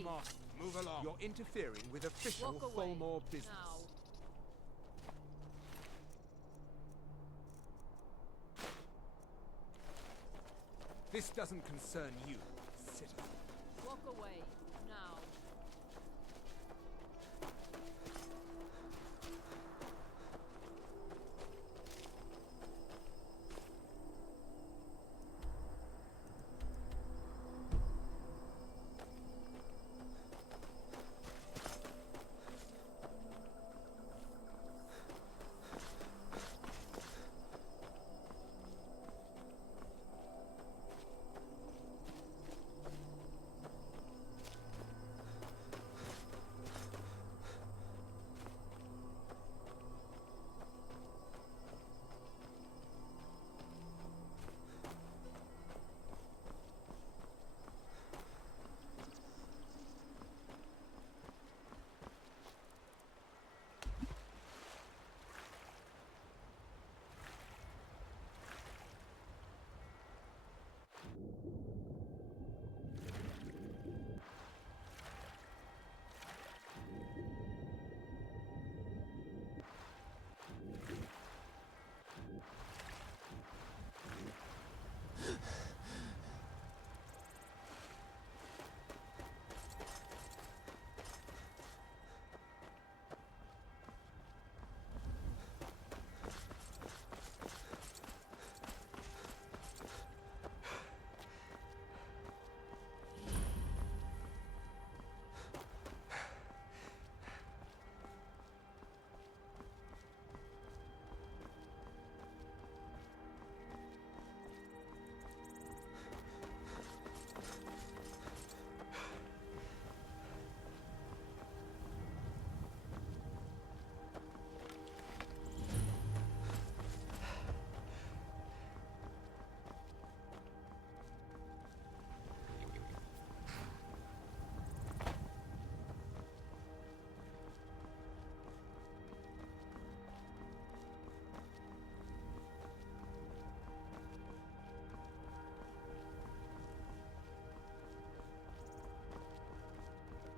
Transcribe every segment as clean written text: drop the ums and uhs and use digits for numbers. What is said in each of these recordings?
them off. Move along. You're interfering with official Fulmore business. Now. This doesn't concern you, citizen. Walk away. Now.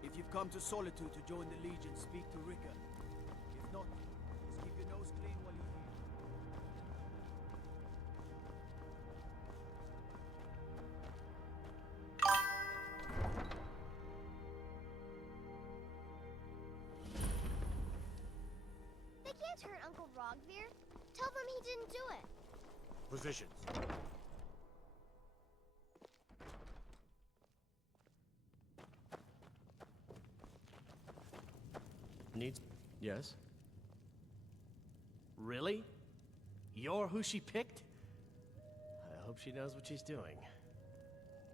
If you've come to Solitude to join the Legion, speak to Rika. If not, just keep your nose clean while you're here. They can't hurt Uncle Rogvir. Tell them he didn't do it. Positions. Needs... Yes? Really? You're who she picked? I hope she knows what she's doing.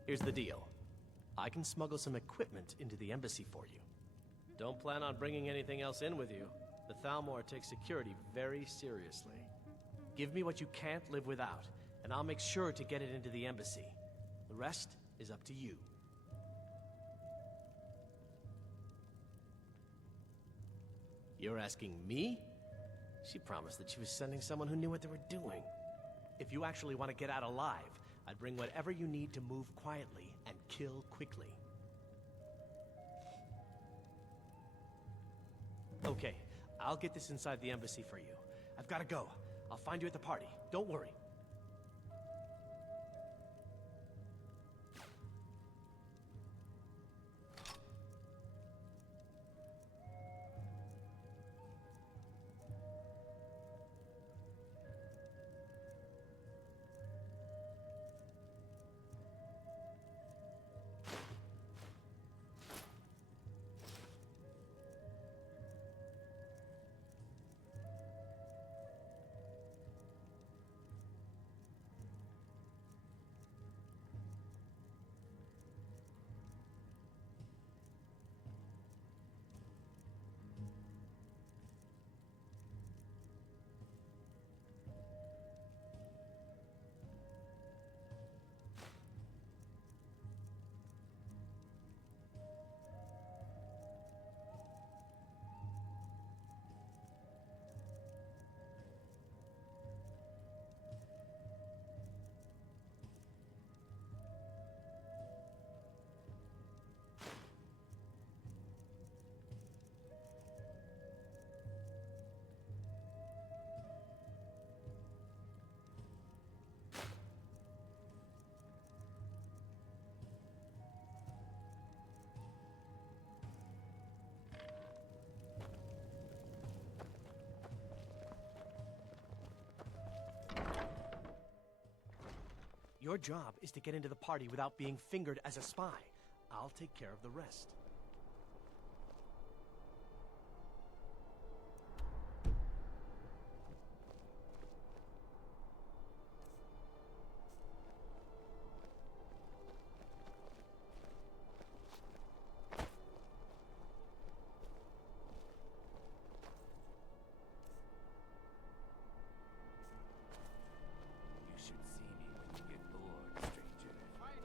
Here's the deal. I can smuggle some equipment into the embassy for you. Don't plan on bringing anything else in with you. The Thalmor takes security very seriously. Give me what you can't live without, and I'll make sure to get it into the embassy. The rest is up to you. You're asking me? She promised that she was sending someone who knew what they were doing. If you actually want to get out alive, I'd bring whatever you need to move quietly and kill quickly. Okay, I'll get this inside the embassy for you. I've got to go. I'll find you at the party. Don't worry. Your job is to get into the party without being fingered as a spy. I'll take care of the rest. You should see me when you get bored, stranger.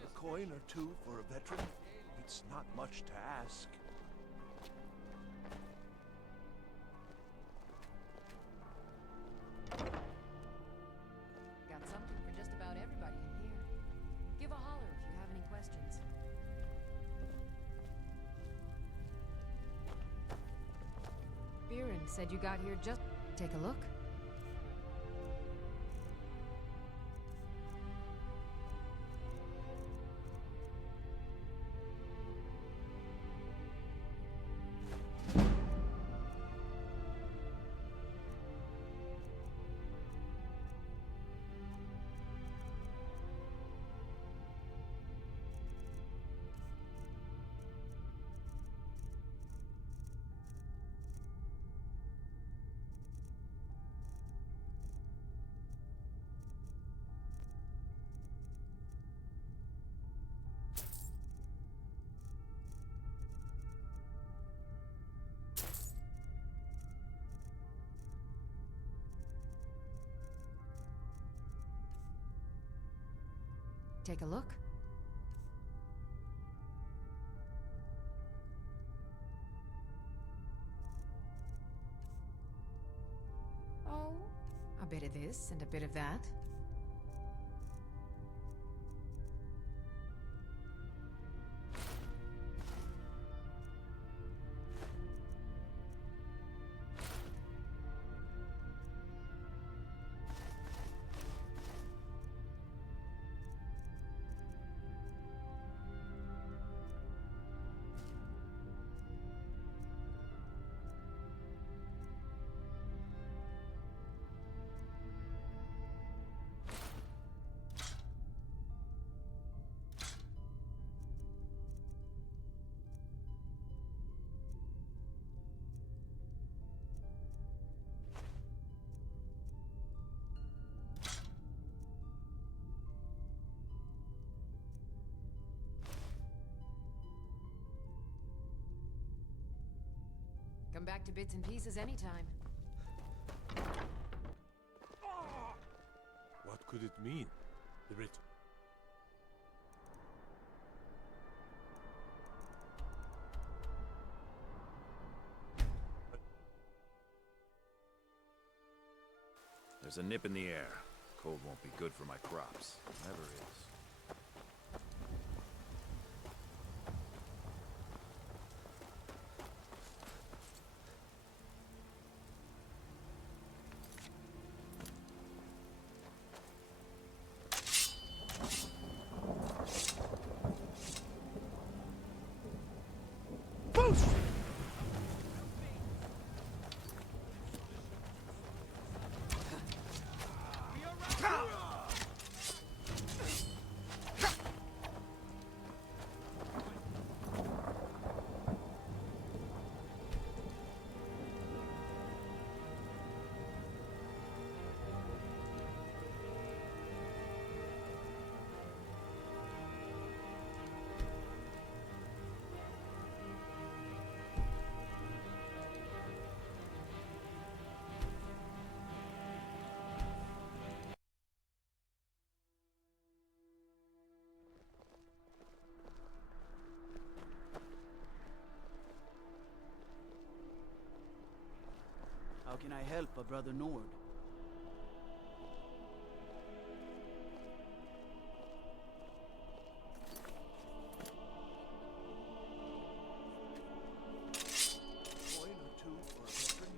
A coin or two for a veteran? It's not much to ask. Got something for just about everybody in here. Give a holler if you have any questions. Biren said you got here just... Take a look. Take a look. Oh, a bit of this and a bit of that. Come back to bits and pieces anytime. What could it mean? The writ. There's a nip in the air. Cold won't be good for my crops. Never is. How can I help a brother Nord? Coin or two for a veteran?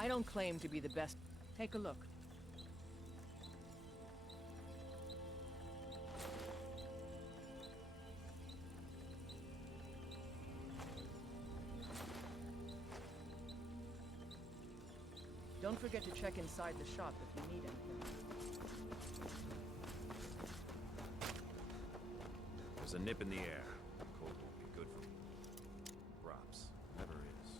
I don't claim to be the best. Take a look. Don't forget to check inside the shop if you need anything. There's a nip in the air. Cold won't be good for me. Crops. Never is.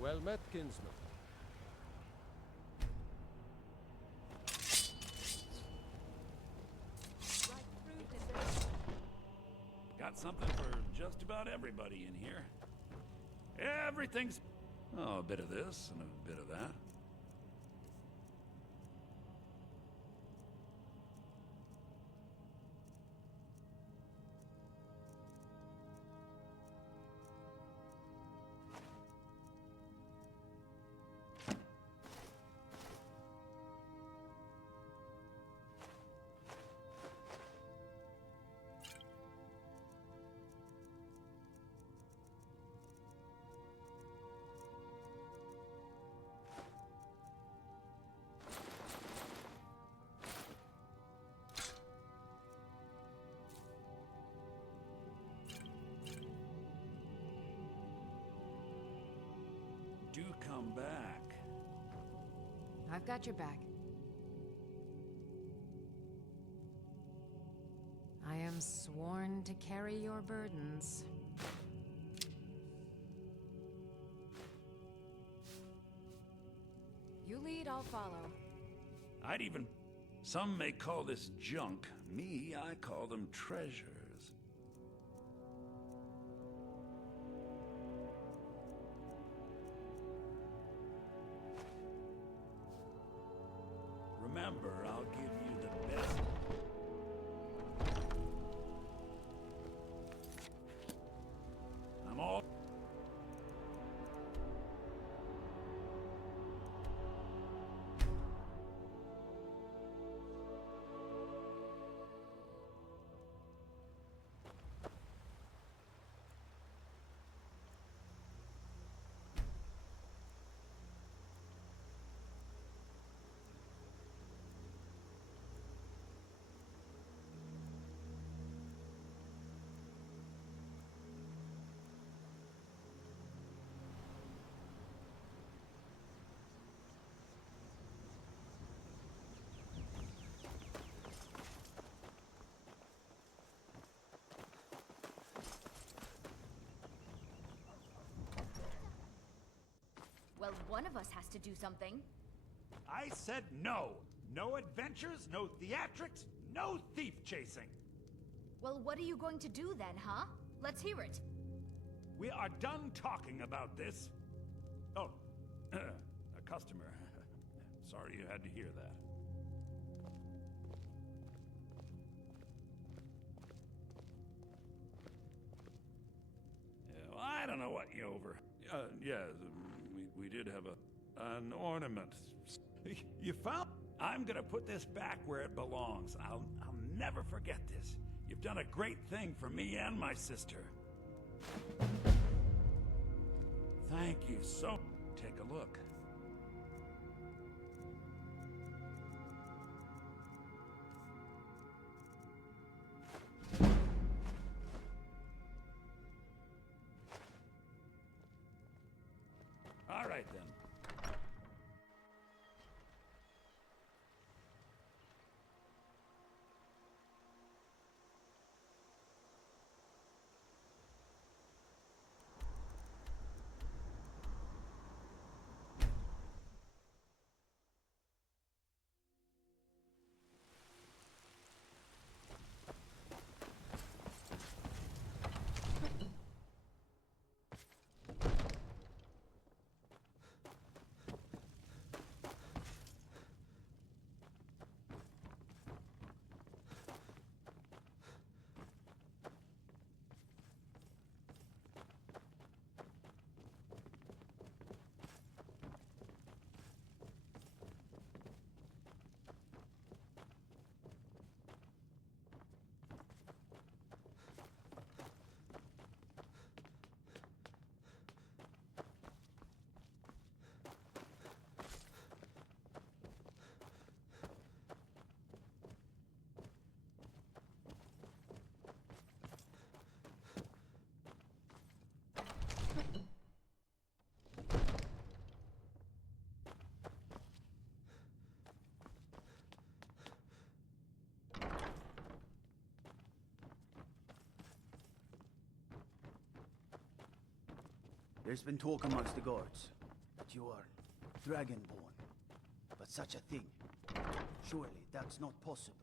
Well met, kinsman. Got something for just about everybody in here. Everything's... Oh, a bit of this and a bit of that. Do come back. I've got your back. I am sworn to carry your burdens. You lead, I'll follow. I'd even... Some may call this junk. Me, I call them treasures. Remember, I'll give you the best. I'm all... Well, one of us has to do something. I said no. No adventures, no theatrics, no thief chasing. Well, what are you going to do then, huh? Let's hear it. We are done talking about this. Oh, a customer. Sorry you had to hear that. Yeah, well, I don't know what you over... yeah, we did have an ornament. You found... I'm gonna put this back where it belongs. I'll never forget this. You've done a great thing for me and my sister. Thank you so... Take a look. All right, then. There's been talk amongst the guards that you are dragonborn. But such a thing, surely that's not possible.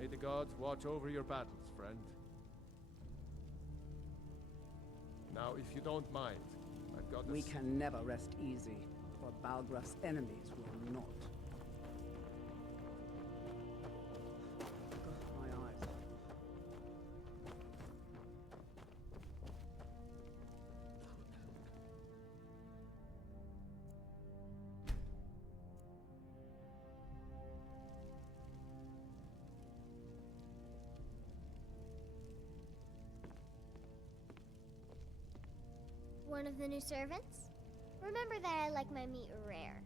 May the gods watch over your battles, friend. Now, if you don't mind, I've got We can never rest easy, or Balgraf's enemies will not. Ugh, my eyes. One of the new servants? Remember that I like my meat rare.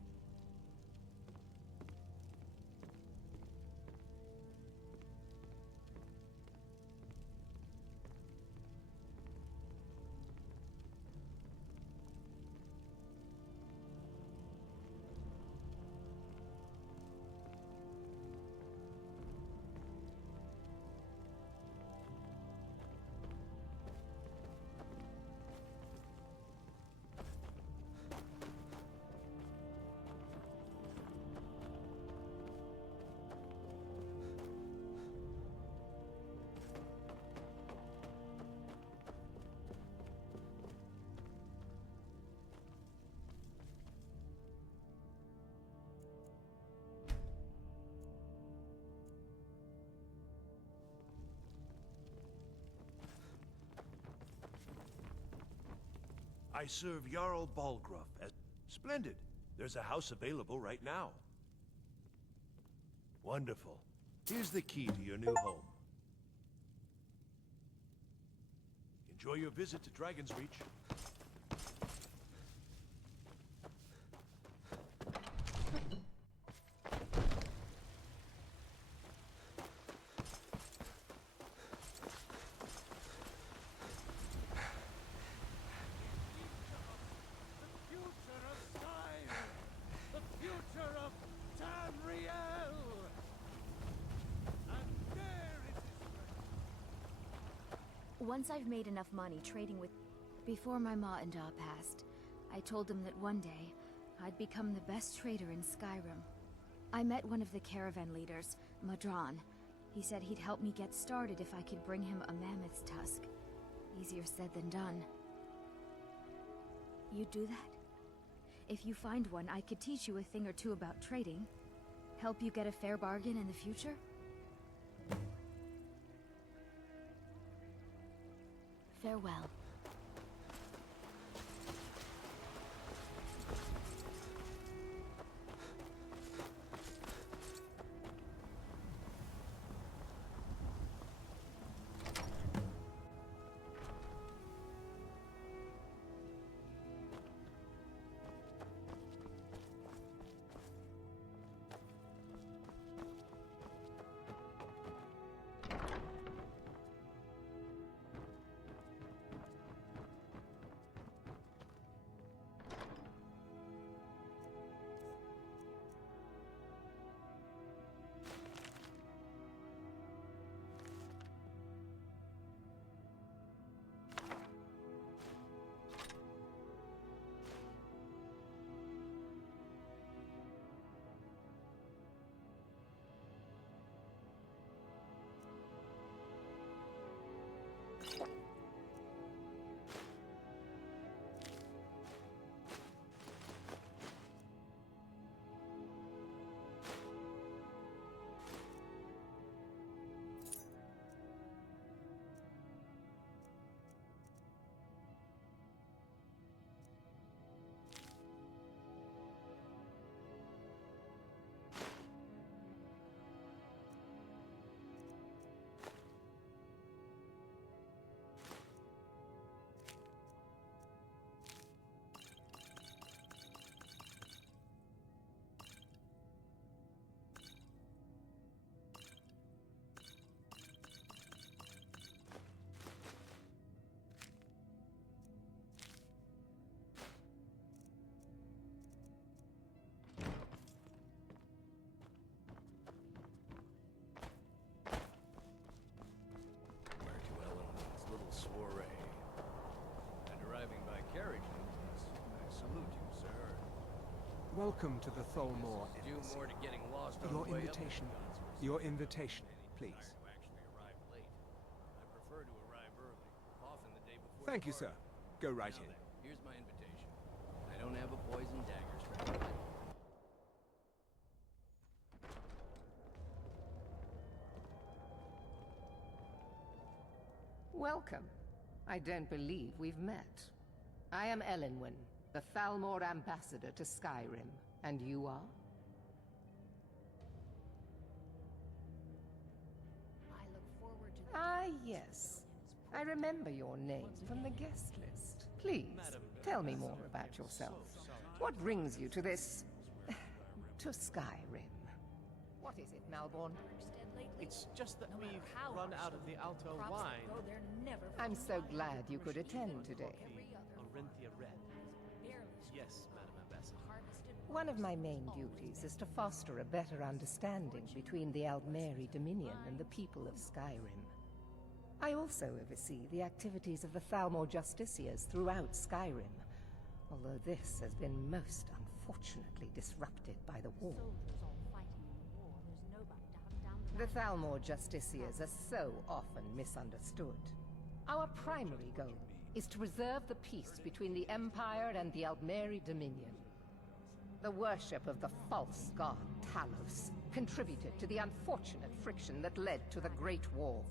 I serve Jarl Balgruuf as... Splendid. There's a house available right now. Wonderful. Here's the key to your new home. Enjoy your visit to Dragon's Reach. Once I've made enough money trading with... Before my ma and Da passed, I told them that one day, I'd become the best trader in Skyrim. I met one of the caravan leaders, Madron. He said he'd help me get started if I could bring him a mammoth's tusk. Easier said than done. You'd do that? If you find one, I could teach you a thing or two about trading. Help you get a fair bargain in the future? Farewell. Welcome to the Tholmor Embassy. more to getting lost on Your the way up. invitation. Your invitation, please. Thank you, sir. Go right in. Here's my invitation. I don't have a poison dagger strapped to my... Welcome. I don't believe we've met. I am Elenwen, the Thalmor ambassador to Skyrim. And you are? I look forward to Ah, yes. I remember your name from the guest list. Please, tell me more about yourself. What brings you to this... to Skyrim? What is it, Malborn? It's just that we've run out of the Alto wine. I'm so glad you could attend today. Orinthia Red. Yes, Madam Ambassador. One of my main duties is to foster a better understanding between the Aldmeri Dominion and the people of Skyrim. I also oversee the activities of the Thalmor Justiciars throughout Skyrim, although this has been most unfortunately disrupted by the war. The Thalmor Justiciars are so often misunderstood. Our primary goal is to preserve the peace between the Empire and the Aldmeri Dominion. The worship of the false god Talos contributed to the unfortunate friction that led to the Great War.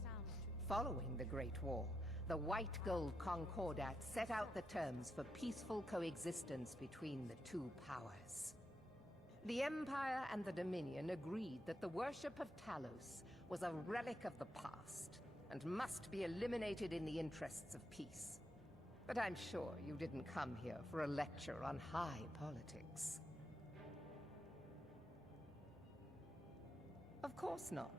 Following the Great War, the White Gold Concordat set out the terms for peaceful coexistence between the two powers. The Empire and the Dominion agreed that the worship of Talos was a relic of the past and must be eliminated in the interests of peace. But I'm sure you didn't come here for a lecture on high politics. Of course not.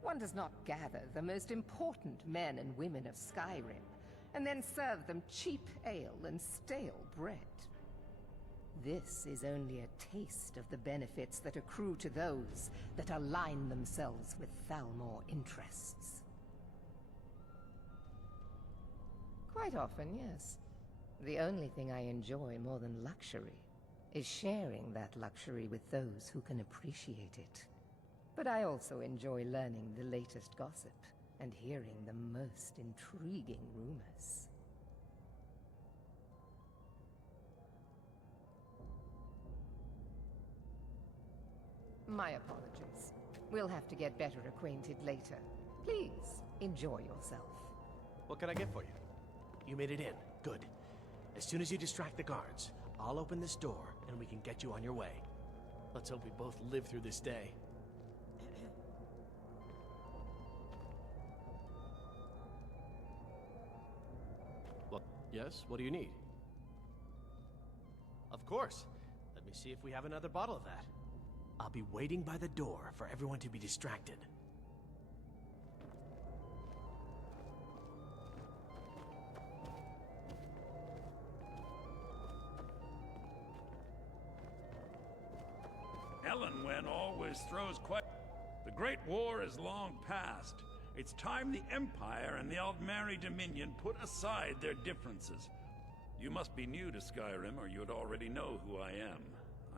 One does not gather the most important men and women of Skyrim and then serve them cheap ale and stale bread. This is only a taste of the benefits that accrue to those that align themselves with Thalmor interests. Quite often, yes. The only thing I enjoy more than luxury is sharing that luxury with those who can appreciate it. But I also enjoy learning the latest gossip and hearing the most intriguing rumors. My apologies. We'll have to get better acquainted later. Please, enjoy yourself. What can I get for you? You made it in. Good. As soon as you distract the guards, I'll open this door and we can get you on your way. Let's hope we both live through this day. Well, yes? What do you need? Of course. Let me see if we have another bottle of that. I'll be waiting by the door for everyone to be distracted. Elenwen always throws quite... The Great War is long past. It's time the Empire and the Aldmeri Dominion put aside their differences. You must be new to Skyrim, or you'd already know who I am.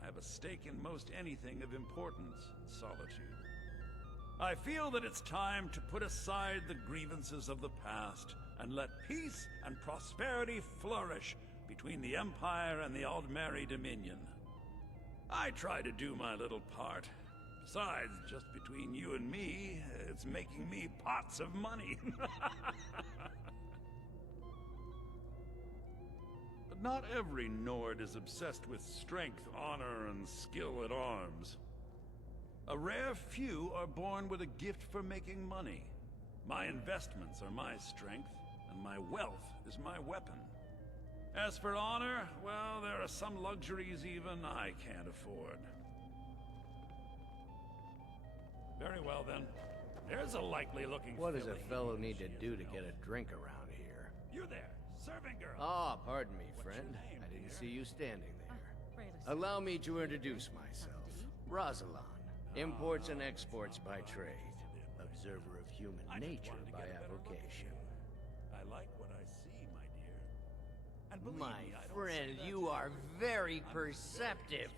I have a stake in most anything of importance in Solitude. I feel that it's time to put aside the grievances of the past and let peace and prosperity flourish between the Empire and the Aldmeri Dominion. I try to do my little part. Besides, just between you and me, it's making me pots of money. But not every Nord is obsessed with strength, honor, and skill at arms. A rare few are born with a gift for making money. My investments are my strength, and my wealth is my weapon. As for honor, well, there are some luxuries even I can't afford. Very well, then. There's a likely-looking What does a filly. fellow need to do to get a drink around here? You there, serving girl. Ah, pardon me, friend. I didn't see you standing there. Allow me to introduce myself. Rosalind, imports and exports by trade. Observer of human nature by avocation. I like what I see, my dear. And believe My me, I don't friend, say that you to are everyone. very I'm perceptive.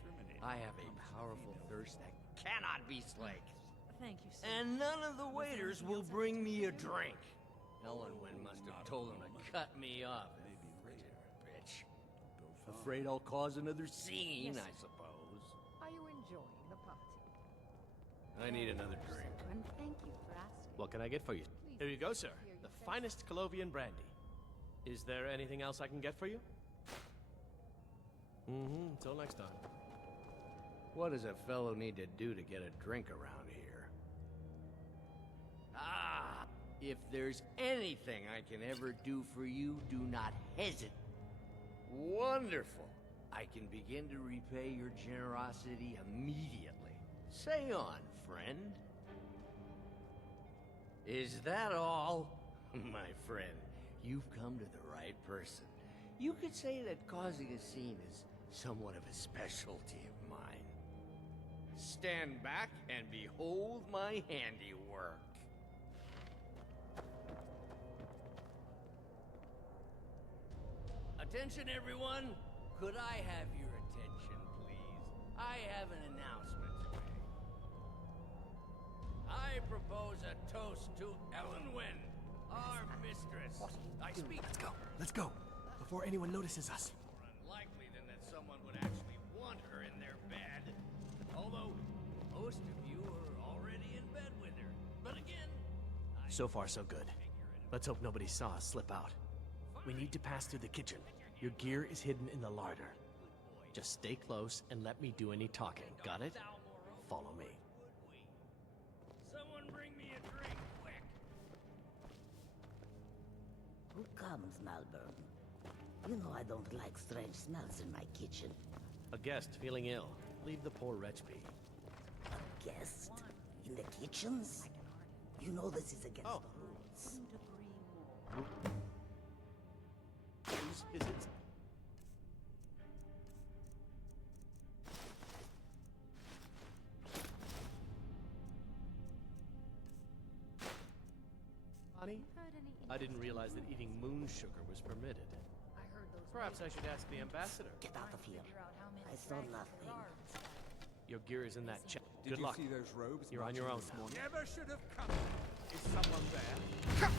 I have a powerful thirst that cannot be slaked. Thank you, sir. And none of the waiters will bring me a drink. Ellenwyn must have told them to cut me off. Frigid bitch. Afraid I'll cause another scene, I suppose. Are you enjoying the party? I need another drink. And thank you for asking. What can I get for you? Here you go, sir. The finest Colovian brandy. Is there anything else I can get for you? Until next time. What does a fellow need to do to get a drink around here? Ah! If there's anything I can ever do for you, do not hesitate. Wonderful! I can begin to repay your generosity immediately. Say on, friend. Is that all? My friend, you've come to the right person. You could say that causing a scene is somewhat of a specialty of mine. Stand back and behold my handiwork. Attention, everyone! Could I have your attention, please? I have an announcement to make. I propose a toast to Ellenwyn, our mistress. What? I speak. Let's go. Before anyone notices us. More unlikely than that someone would actually want her in their bed. Although, most of you are already in bed with her. But again, So far, so good. Let's hope nobody saw us slip out. We need to pass through the kitchen. Your gear is hidden in the larder. Just stay close and let me do any talking. Got it? Follow me. someone bring me a drink, quick. Who comes, Malburn? You know I don't like strange smells in my kitchen. A guest feeling ill. Leave the poor wretch be. A guest? In the kitchens? You know this is against the rules. Whose is it? Honey? I didn't realize that eating moon sugar was permitted. Perhaps I should ask the ambassador. Get out of here. I saw nothing. Your gear is in that chest. Did Good you luck. see those robes? You're on your own marching this now. morning? Never should have come. Is someone there?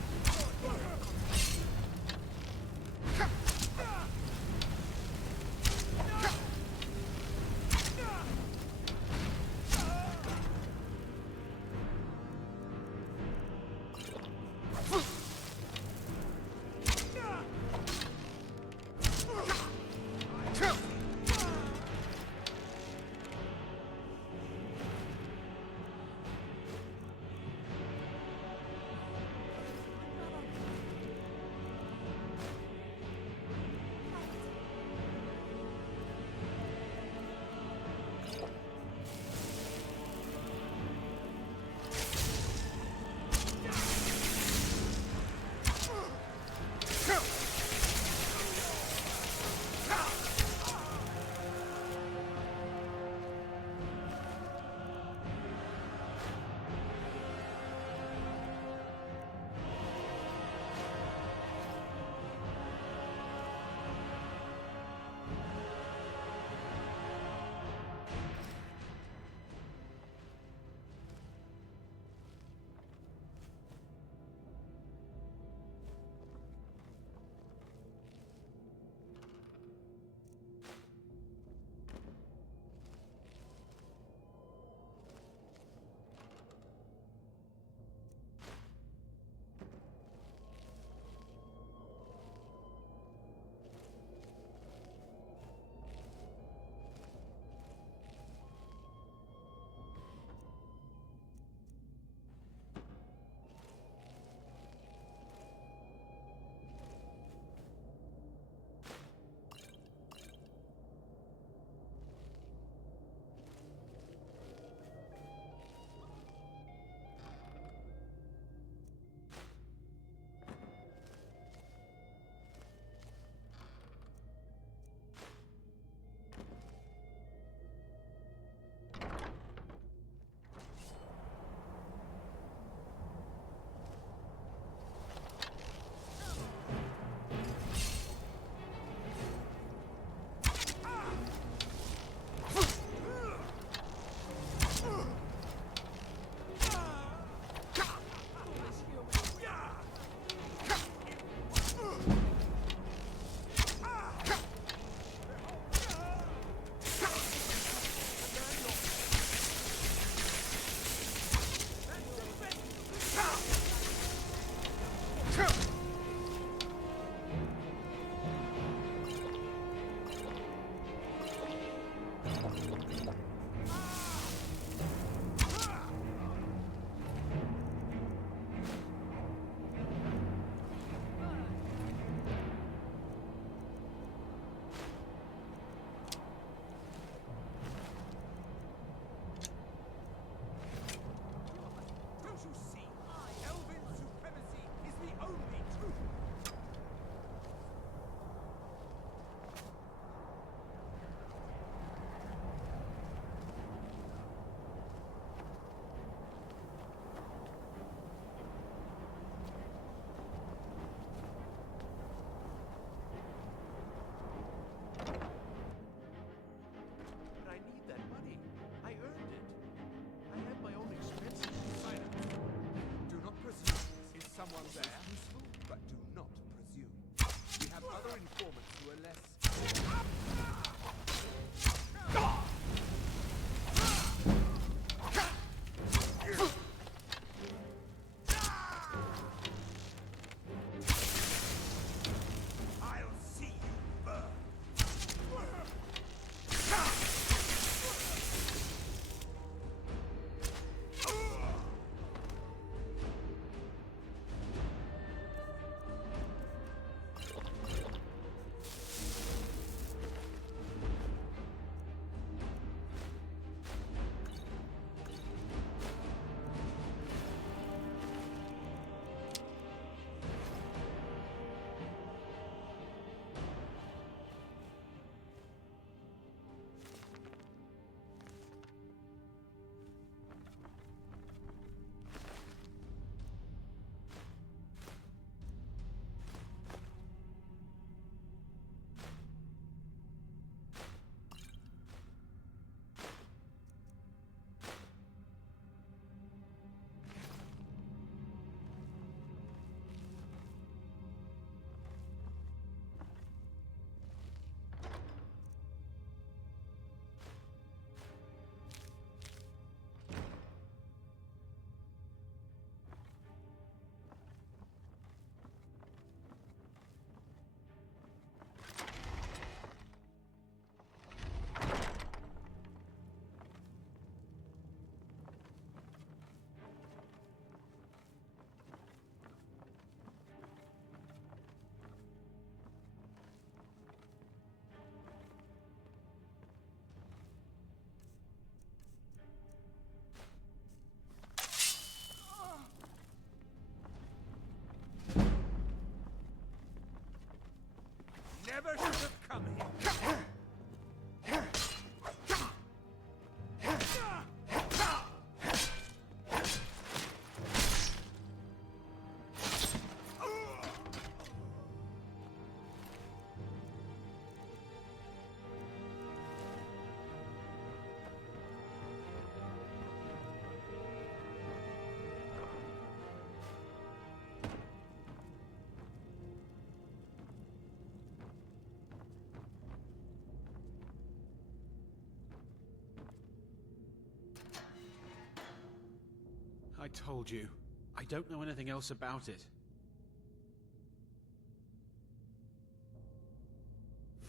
told you. I don't know anything else about it.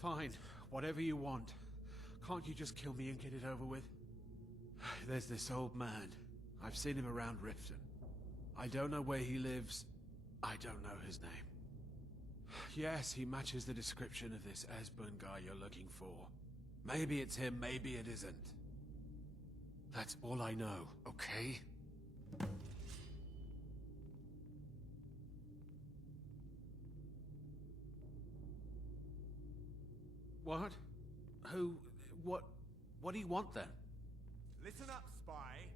Fine, whatever you want. Can't you just kill me and get it over with? There's this old man. I've seen him around Riften. I don't know where he lives. I don't know his name. Yes, he matches the description of this Esbern guy you're looking for. Maybe it's him, maybe it isn't. That's all I know, okay? What? Who? What do you want then? Listen up, spy.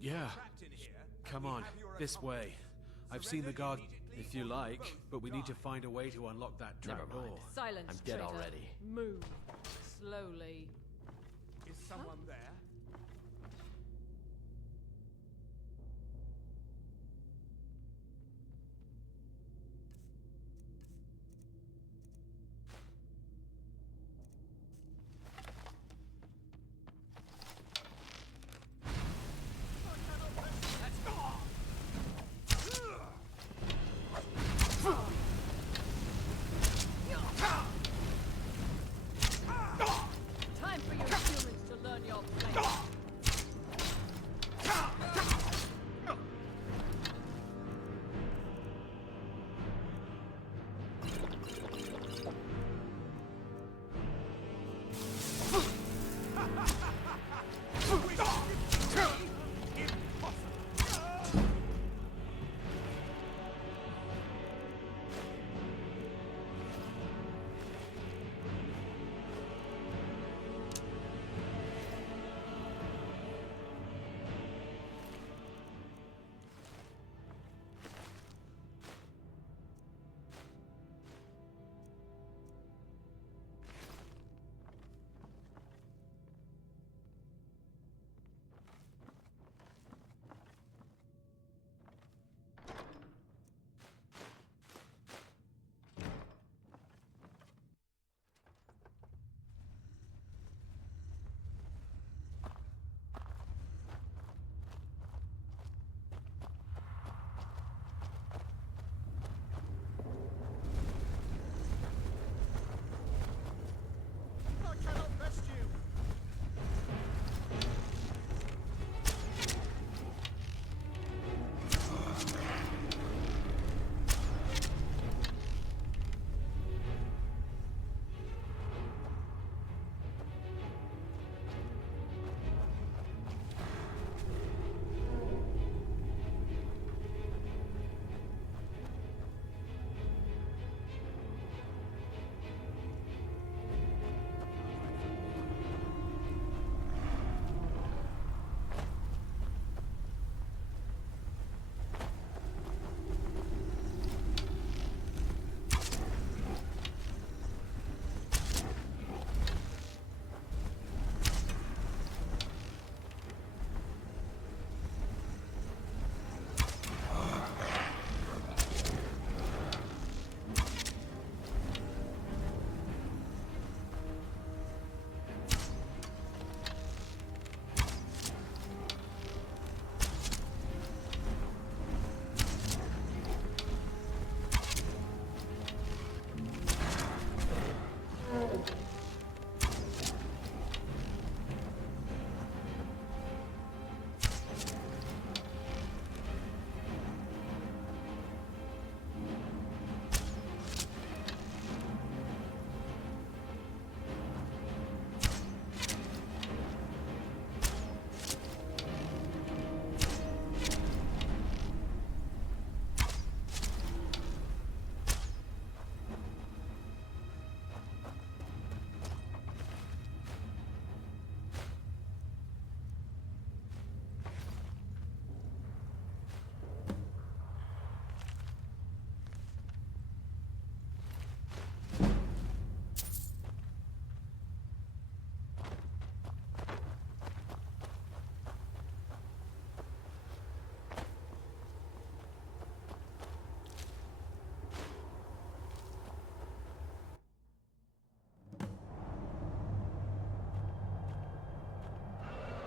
Yeah. You're trapped in here, and Come we on, have your this way. I've seen the Surrender guard. immediately If you or like, both but we need to die. find a way to unlock that Never trap mind. door. Silence, I'm dead traitor. already. Move. Slowly. Is someone there? Time for your humans to learn your place.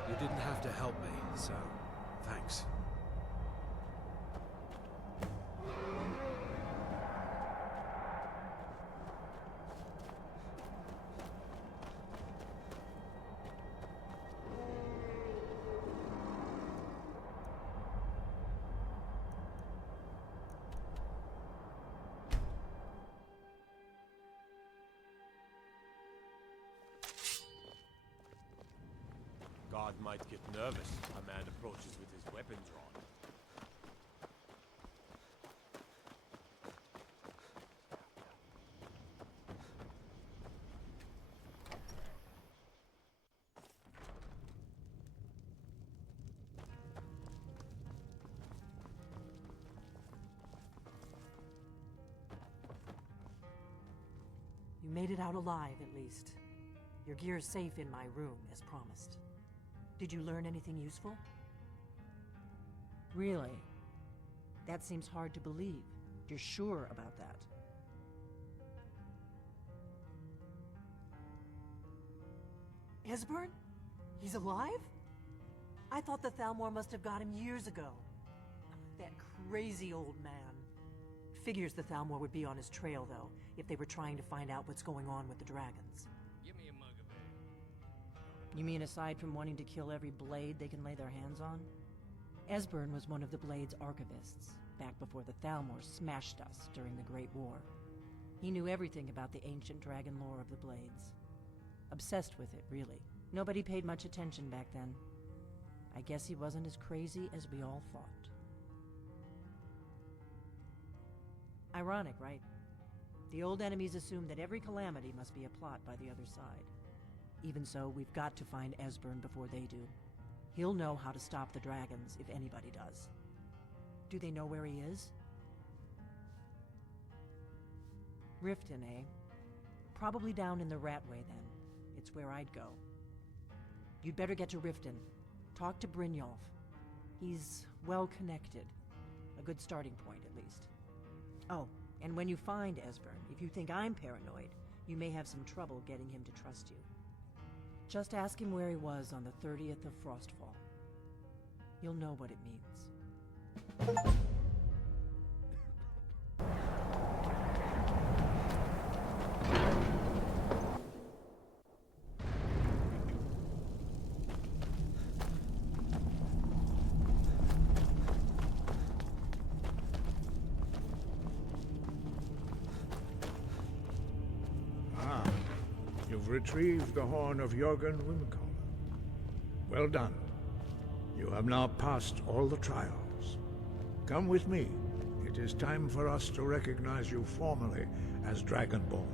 You didn't have to help me, so thanks. guard might get nervous. A man approaches with his weapon drawn. You made it out alive, at least. Your gear's safe in my room, as promised. Did you learn anything useful? Really? That seems hard to believe. You're sure about that? Esbern? He's alive? I thought the Thalmor must have got him years ago. That crazy old man. Figures the Thalmor would be on his trail, though, if they were trying to find out what's going on with the dragons. Give me a mug of ale. You mean aside from wanting to kill every blade they can lay their hands on? Esbern was one of the Blade's archivists, back before the Thalmor smashed us during the Great War. He knew everything about the ancient dragon lore of the Blades. Obsessed with it, really. Nobody paid much attention back then. I guess he wasn't as crazy as we all thought. Ironic, right? The old enemies assume that every calamity must be a plot by the other side. Even so, we've got to find Esbern before they do. He'll know how to stop the dragons, if anybody does. Do they know where he is? Riften, eh? Probably down in the Ratway, then. It's where I'd go. You'd better get to Riften. Talk to Brynjolf. He's well-connected. A good starting point, at least. Oh, and when you find Esbern, if you think I'm paranoid, you may have some trouble getting him to trust you. Just ask him where he was on the 30th of Frostfall. You'll know what it means. Retrieved the horn of Jörgen Windcaller. Well done. You have now passed all the trials. Come with me. It is time for us to recognize you formally as Dragonborn.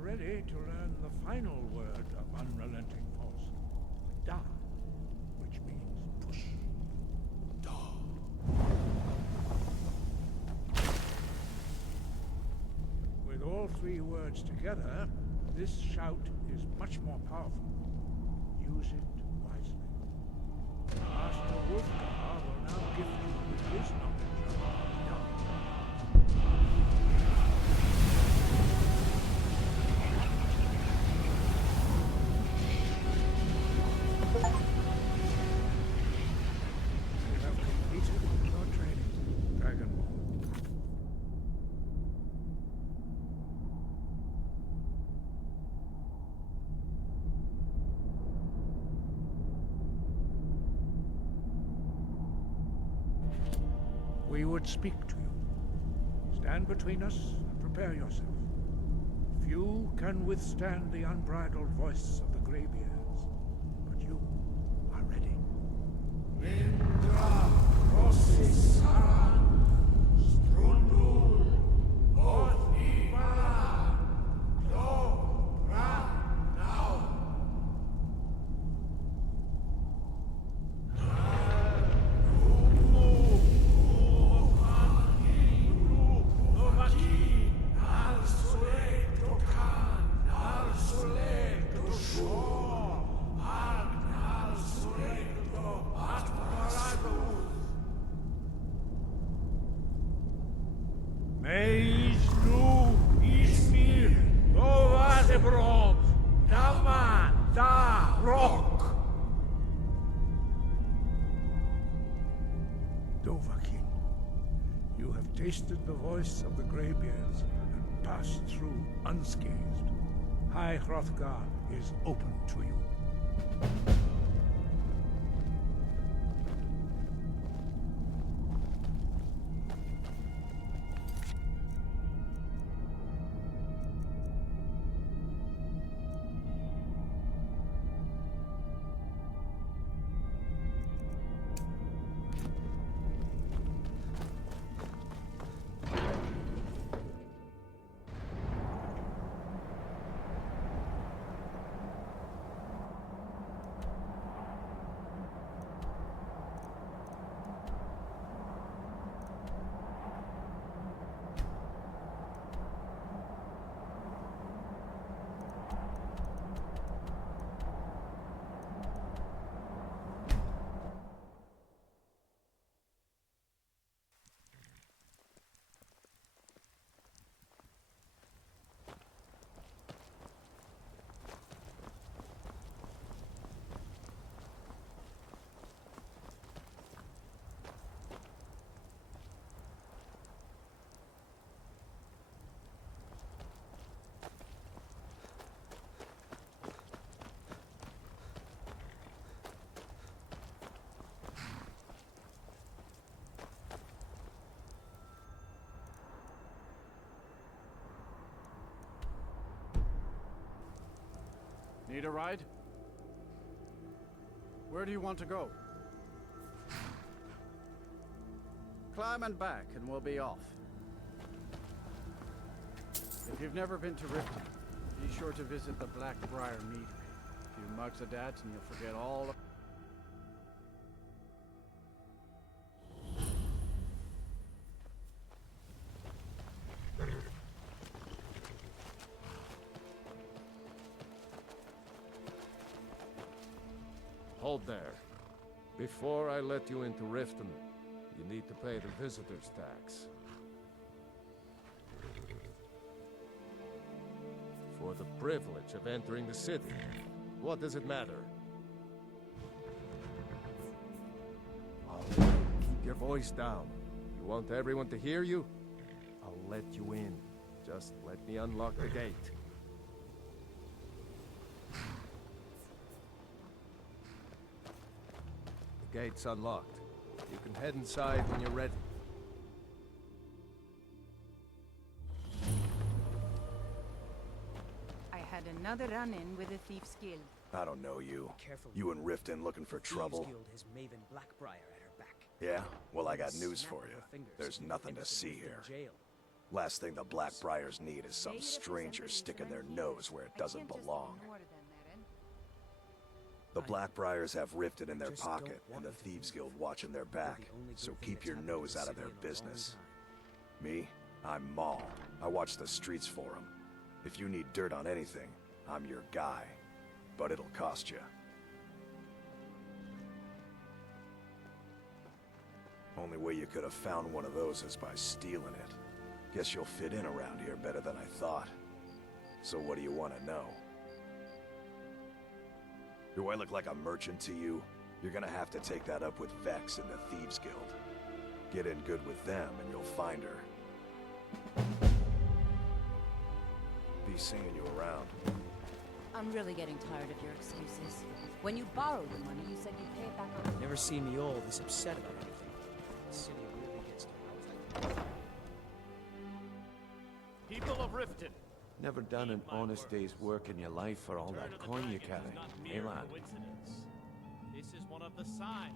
Ready to learn the final word of unrelenting force. Da, which means push. Da. With all three words together, this shout is much more powerful. Use it wisely. Master Wolfgar will now gift you with his knowledge of Da. We would speak to you. Stand between us and prepare yourself. Few can withstand the unbridled voice of the Greybeards, but you are ready. Indra, Rossi, Saran, Strundul, Othibara, Do, Ra, now. Al tasted the voice of the Greybeards and passed through unscathed. High Hrothgar is open to you. Need a ride? Where do you want to go? Climb and back, and we'll be off. If you've never been to Riften, be sure to visit the Blackbriar Meadery. A few mugs of that, and you'll forget all of... Hold there. Before I let you into Riften, you need to pay the visitor's tax. For the privilege of entering the city. What does it matter? Keep your voice down. You want everyone to hear you? I'll let you in. Just let me unlock the gate. The gate's unlocked. You can head inside when you're ready. I had another run-in with the Thieves Guild. I don't know you. Careful. You and Riften looking for trouble? Thieves Guild has Maven Blackbriar at her back. Yeah? Well, I got news for you. There's nothing to see here. Last thing the Blackbriars need is some stranger sticking their nose where it doesn't belong. The Blackbriars have Riften in their pocket, and the Thieves Guild watching their back, so keep your nose out of their business. Me? I'm Maul. I watch the streets for them. If you need dirt on anything, I'm your guy. But it'll cost you. Only way you could have found one of those is by stealing it. Guess you'll fit in around here better than I thought. So what do you want to know? Do I look like a merchant to you? You're gonna have to take that up with Vex and the Thieves Guild. Get in good with them and you'll find her. Be seeing you around. I'm really getting tired of your excuses. When you borrowed the money, you said you'd pay it back on... Never seen me all this upset about anything. The city really gets to... People of Riften. Never done an honest day's work in your life for all that coin you carry. Hey, lad. This is one of the signs.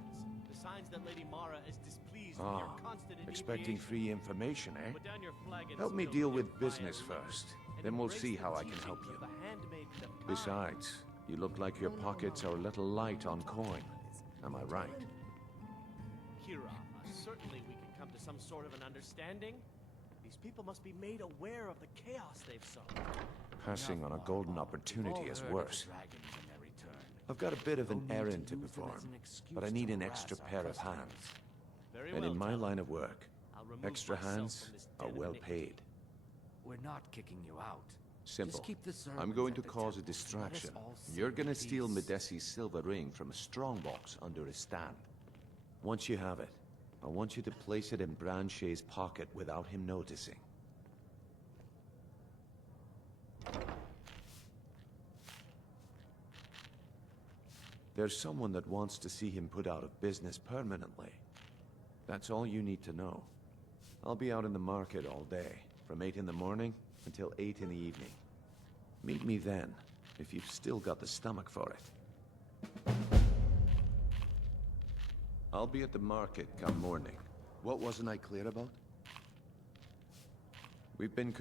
The signs that Lady Mara is displeased with your constant Expecting free information, eh? Put down your flag and Help me stone deal with with your business fire first. and Then we'll embrace see the how I can teachings help of you. the handmaiden of Khan. Besides, you look like your pockets are a little light on coin. Am I right? Kira, certainly we can come to some sort of an understanding. These people must be made aware of the chaos they've sown. Passing on a golden opportunity is worse. I've got a bit of an errand to perform, but I need an extra pair of hands. And in my line of work, extra hands are well paid. We're not kicking you out. Simple. Just keep the servants I'm going to at the cause a temple. distraction. Let us all sit You're in gonna steal peace. Medesi's silver ring from a strongbox under his stand. Once you have it, I want you to place it in Branchet's pocket without him noticing. There's someone that wants to see him put out of business permanently. That's all you need to know. I'll be out in the market all day, from 8 in the morning until 8 in the evening. Meet me then, if you've still got the stomach for it. I'll be at the market come morning. What wasn't I clear about? We've been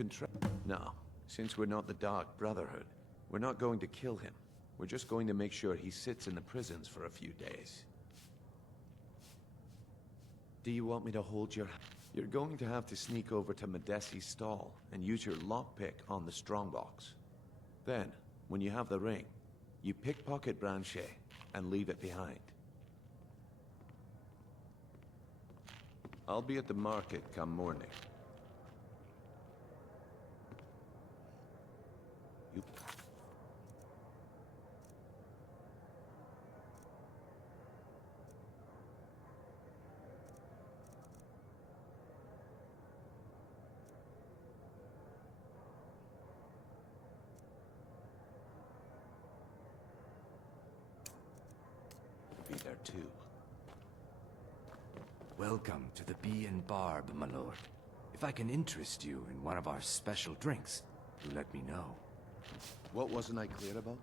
No, since we're not the Dark Brotherhood, we're not going to kill him. We're just going to make sure he sits in the prisons for a few days. Do you want me to hold your... You're going to have to sneak over to Medesi's stall and use your lockpick on the strongbox. Then, when you have the ring, you pickpocket Branchet and leave it behind. I'll be at the market come morning. You... Be there too. Welcome to the Bee and Barb, my lord. If I can interest you in one of our special drinks, do let me know. What wasn't I clear about?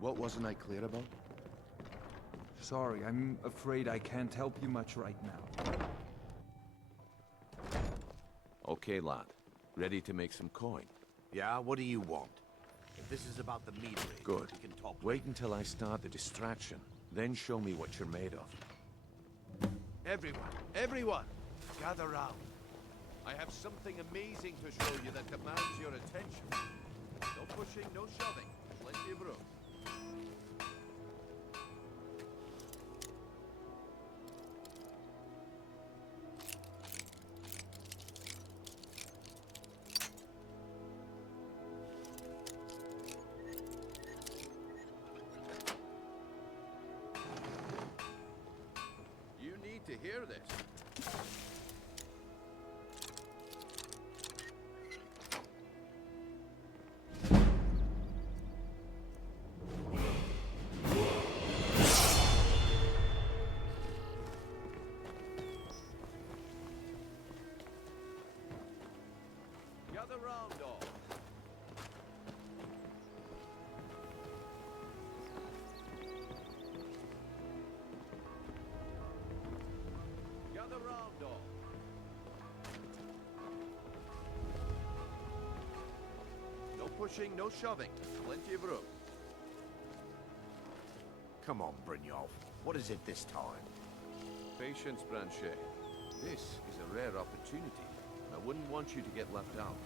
What wasn't I clear about? Sorry, I'm afraid I can't help you much right now. Okay, lad. Ready to make some coin? Yeah, what do you want? If this is about the metering, Good. we can talk. Wait until I start the distraction, then show me what you're made of. Everyone, gather round. I have something amazing to show you that demands your attention. No pushing, no shoving. Plenty of room. You need to hear this. Gather round, all. Gather round, all. No pushing, no shoving. Plenty of room. Come on, Brynjolf. What is it this time? Patience, Branchet. This is a rare opportunity. I wouldn't want you to get left out.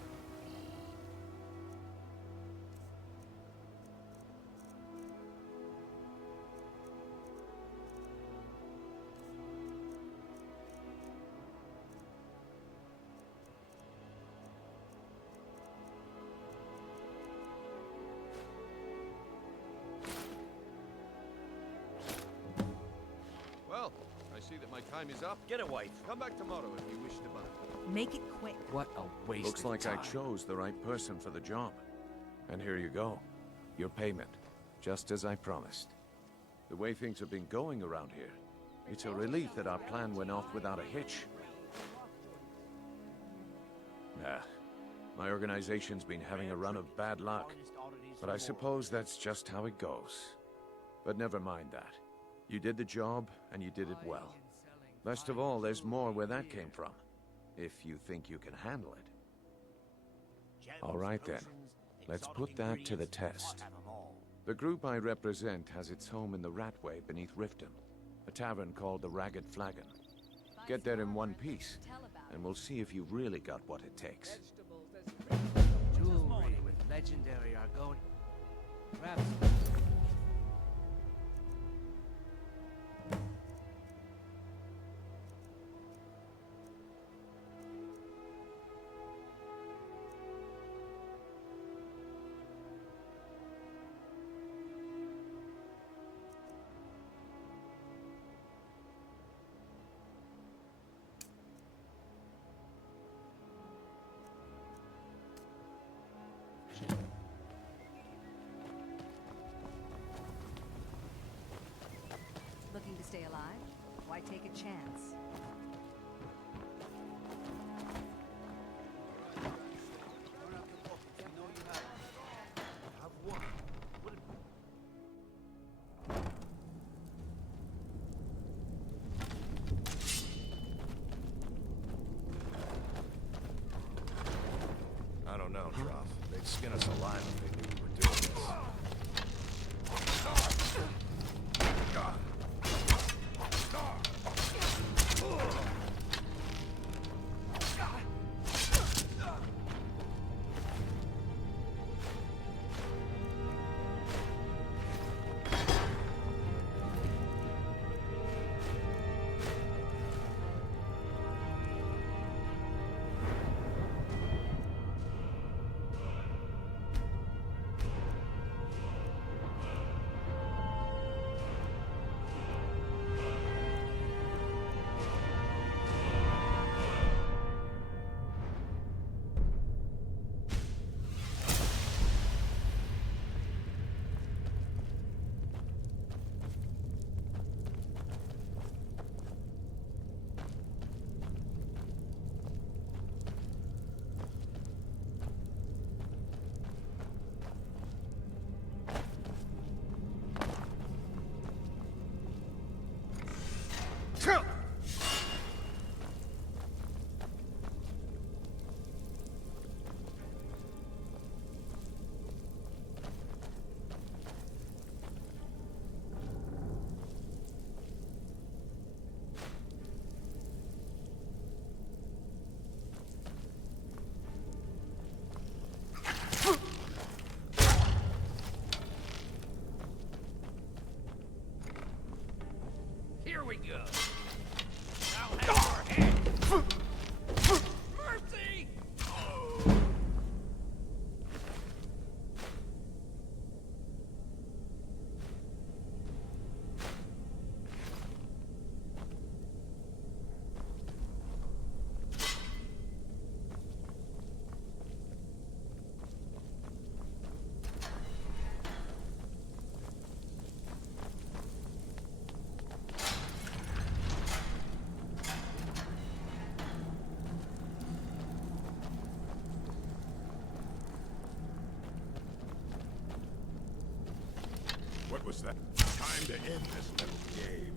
Well, I see that my time is up. Get a wife. Come back tomorrow if you wish to buy. Make it quick. What a waste Looks of like I time. chose the right person for the job. And here you go. Your payment. Just as I promised. The way things have been going around here, it's a relief that our plan went off without a hitch. Nah. My organization's been having a run of bad luck. But I suppose that's just how it goes. But never mind that. You did the job, and you did it well. Best of all, there's more where that came from. If you think you can handle it. All right then. Let's put that to the test. The group I represent has its home in the Ratway beneath Riften, a tavern called the Ragged Flagon. Get there in one piece, and we'll see if you've really got what it takes. Jewelry with legendary are going. Perhaps. Looking to stay alive? Why take a chance? I don't know, Droff. They'd skin us alive if they knew we were doing this. Here we go. I'll have your head. Mercy! What was that? Time to end this little game.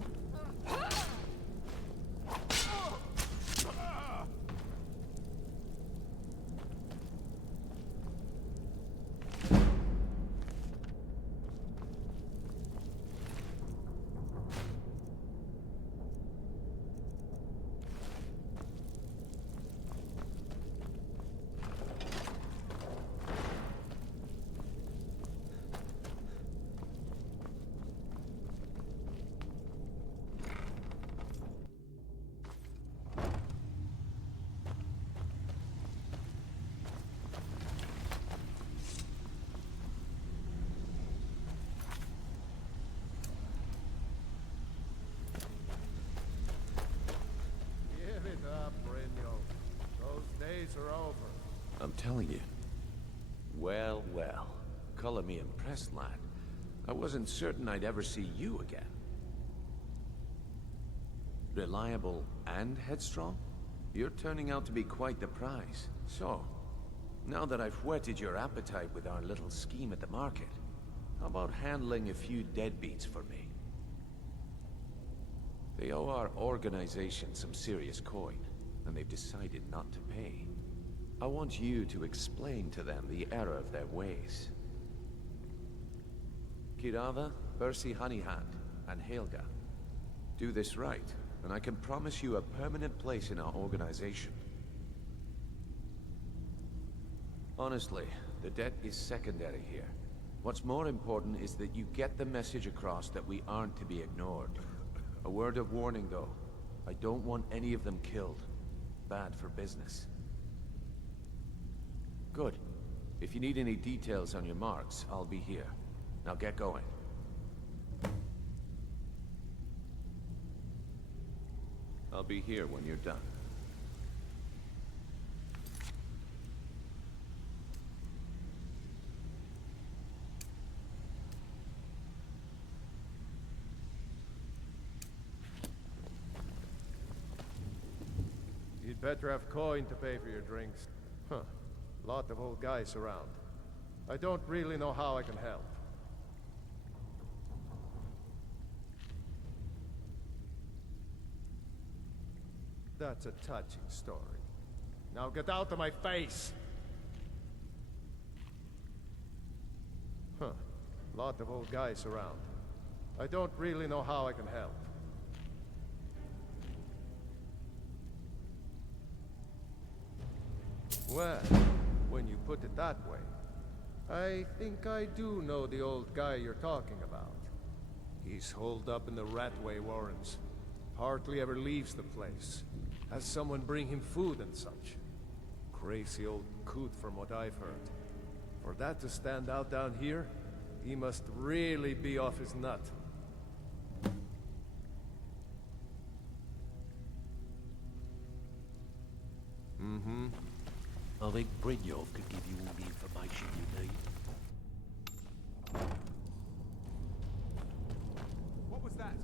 Give it up, Brynjolf. Those days are over. I'm telling you. Well, well. Color me impressed, lad. I wasn't certain I'd ever see you again. Reliable and headstrong? You're turning out to be quite the prize. So, now that I've whetted your appetite with our little scheme at the market, how about handling a few deadbeats for me? They owe our organization some serious coin, and they've decided not to pay. I want you to explain to them the error of their ways. Kirava, Percy Honeyhand, and Helga. Do this right, and I can promise you a permanent place in our organization. Honestly, The debt is secondary here. What's more important is that you get the message across that we aren't to be ignored. A word of warning, though. I don't want any of them killed. Bad for business. Good. If you need any details on your marks, I'll be here. Now get going. I'll be here when you're done. You'd better have coin to pay for your drinks. Huh. Lot of old guys around. I don't really know how I can help. That's a touching story. Now get out of my face! Huh. Lot of old guys around. I don't really know how I can help. Well, when you put it that way, I think I do know the old guy you're talking about. He's holed up in the Ratway Warrens. Hardly ever leaves the place. Has someone bring him food and such. Crazy old coot from what I've heard. For that to stand out down here, he must really be off his nut. Mm-hmm. I think Brynjolf could give you all the information you need. What was that?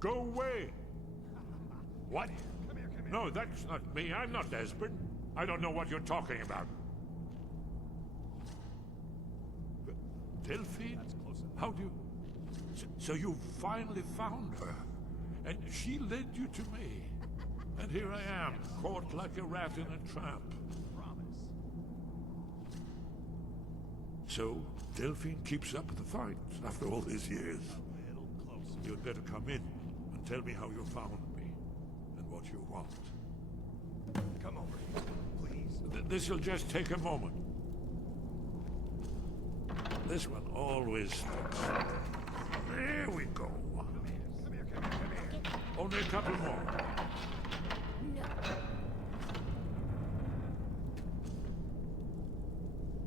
Go away! What? No, that's not me. I'm not desperate. I don't know what you're talking about. Delphine? How do you... So you finally found her, and she led you to me. And here I am, caught like a rat in a trap. So, Delphine keeps up the fight after all these years. You'd better come in and tell me how you found me, and what you want. Come over here, please. This'll just take a moment. This one always sticks. There we go. Only a couple more.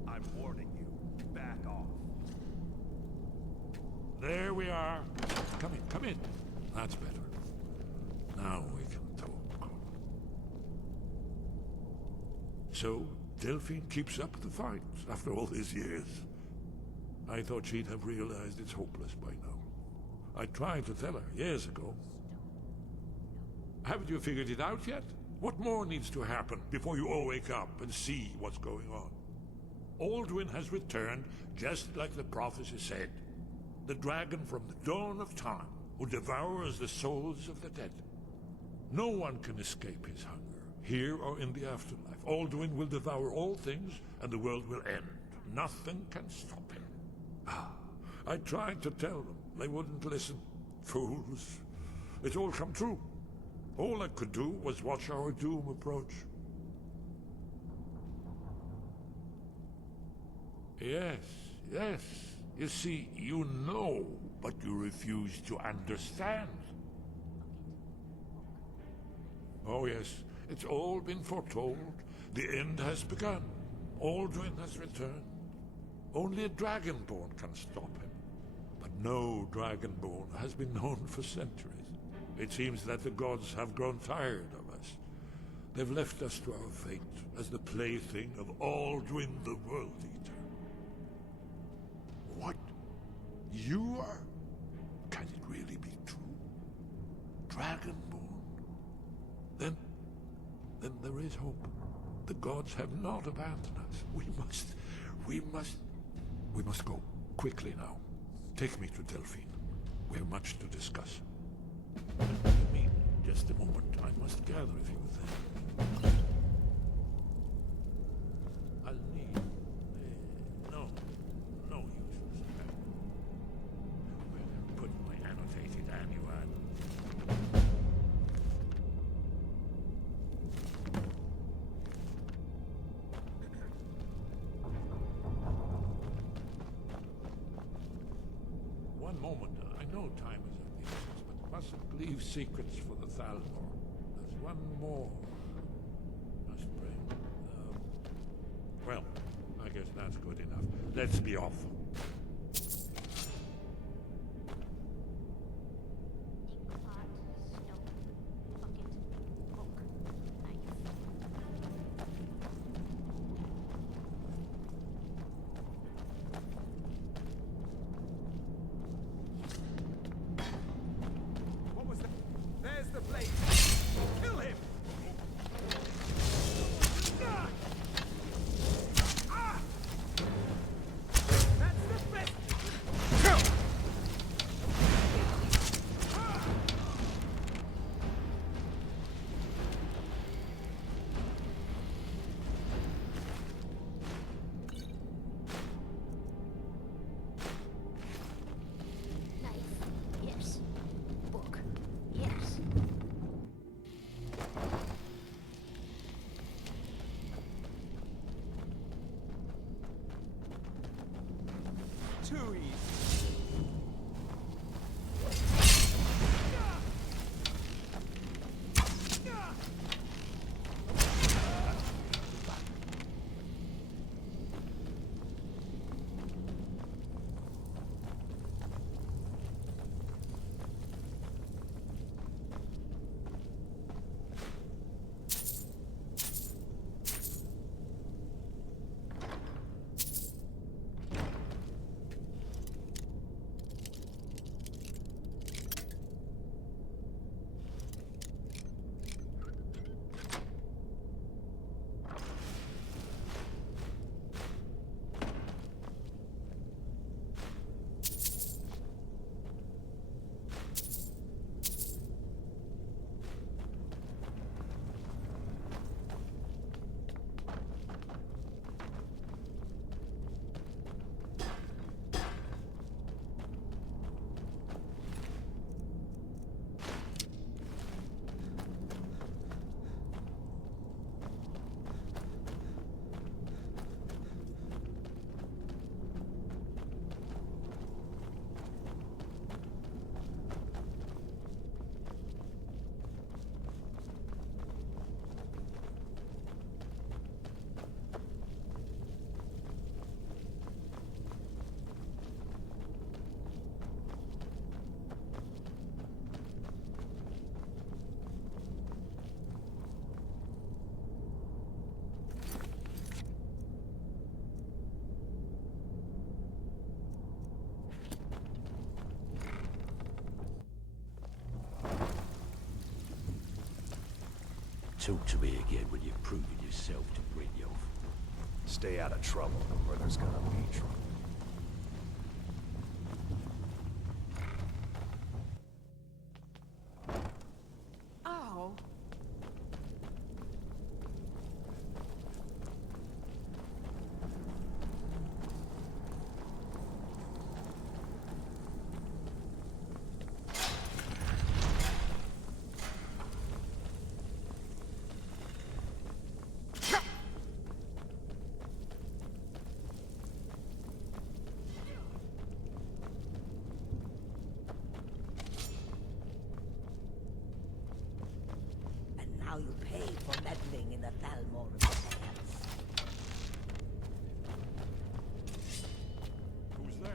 I'm warning you. are. Come in. That's better. Now we can talk. So, Delphine keeps up the fight after all these years. I thought she'd have realized it's hopeless by now. I tried to tell her years ago. Haven't you figured it out yet? What more needs to happen before you all wake up and see what's going on? Alduin has returned just like the prophecy said. The dragon from the dawn of time who devours the souls of the dead. No one can escape his hunger, here or in the afterlife. Alduin will devour all things and the world will end. Nothing can stop him. I tried to tell them. They wouldn't listen. Fools. It's all come true. All I could do was watch our doom approach. Yes. You see, you know, but you refuse to understand. Oh yes, it's all been foretold. The end has begun. Alduin has returned. Only a Dragonborn can stop him. But no Dragonborn has been known for centuries. It seems that the gods have grown tired of us. They've left us to our fate as the plaything of Alduin the World Eater. What? You are? Can it really be true? Dragonborn? Then there is hope. The gods have not abandoned us. We must go quickly now. Take me to Delphine. We have much to discuss. Give me just a moment. I must gather a few things. I'll need... no useless pen. Where put my annotated annual. One moment. I know time is of the essence, but mustn't leave secrets for the Thalmor. There's one more. Must bring. Well, I guess that's good enough. Let's be off. There's the blade. Kill him! That's the best. Knife. Yes. Book. Yes. Too easy. Talk to me again when you've proven yourself to Brynjolf. Stay out of trouble, or there's gonna be trouble. Ow! And now you pay for meddling in the Thalmor affairs. Who's there?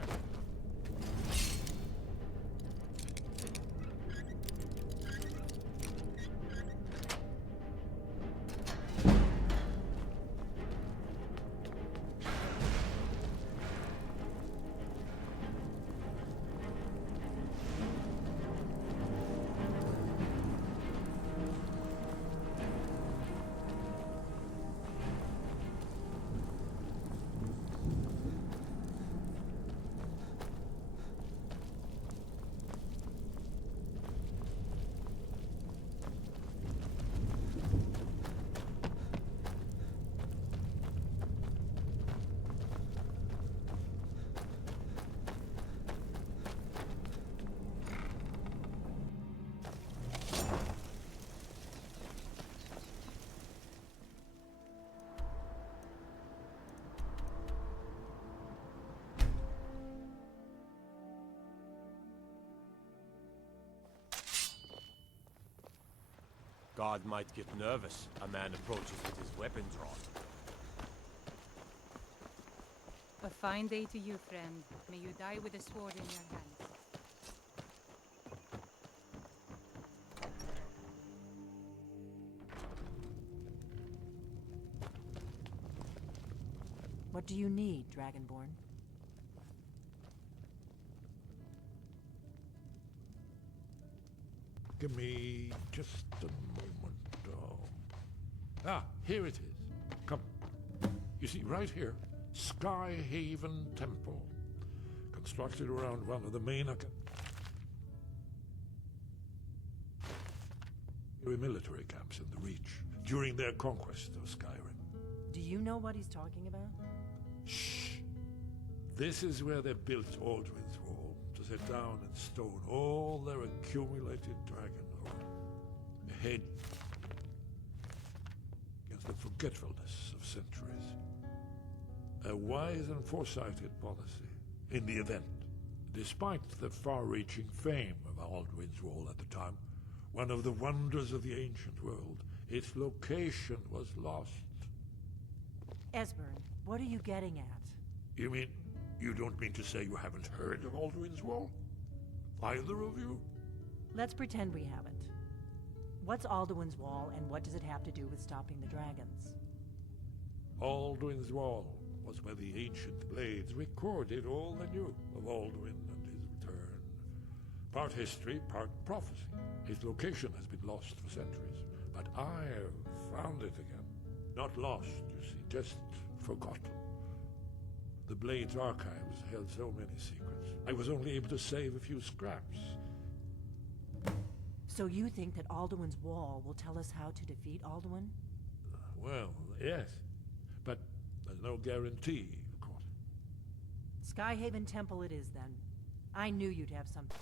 Guard might get nervous. A man approaches with his weapon drawn. A fine day to you, friend. May you die with a sword in your hands. What do you need, Dragonborn? Give me just a moment. Here it is. Come. You see, right here, Skyhaven Temple. Constructed around one of the main military camps in the Reach during their conquest of Skyrim. Do you know what he's talking about? Shh. This is where they built Aldrin's Wall, to set down in stone all their accumulated dragon lore. Ahead against the forgetfulness of centuries. A wise and foresighted policy. In the event, despite the far-reaching fame of Aldrin's Wall at the time, one of the wonders of the ancient world, its location was lost. Esbern, what are you getting at? You mean, you don't mean to say you haven't heard of Aldrin's Wall? Either of you? Let's pretend we haven't. What's Alduin's Wall, and what does it have to do with stopping the dragons? Aldrin's Wall was where the ancient blades recorded all they knew of Aldwin and his return. Part history, part prophecy. His location has been lost for centuries, but I have found it again. Not lost, you see, just forgotten. The Blade's archives held so many secrets. I was only able to save a few scraps. So you think that Alduin's Wall will tell us how to defeat Alduin? Well, yes. But there's no guarantee, of course. Skyhaven Temple it is, then. I knew you'd have something.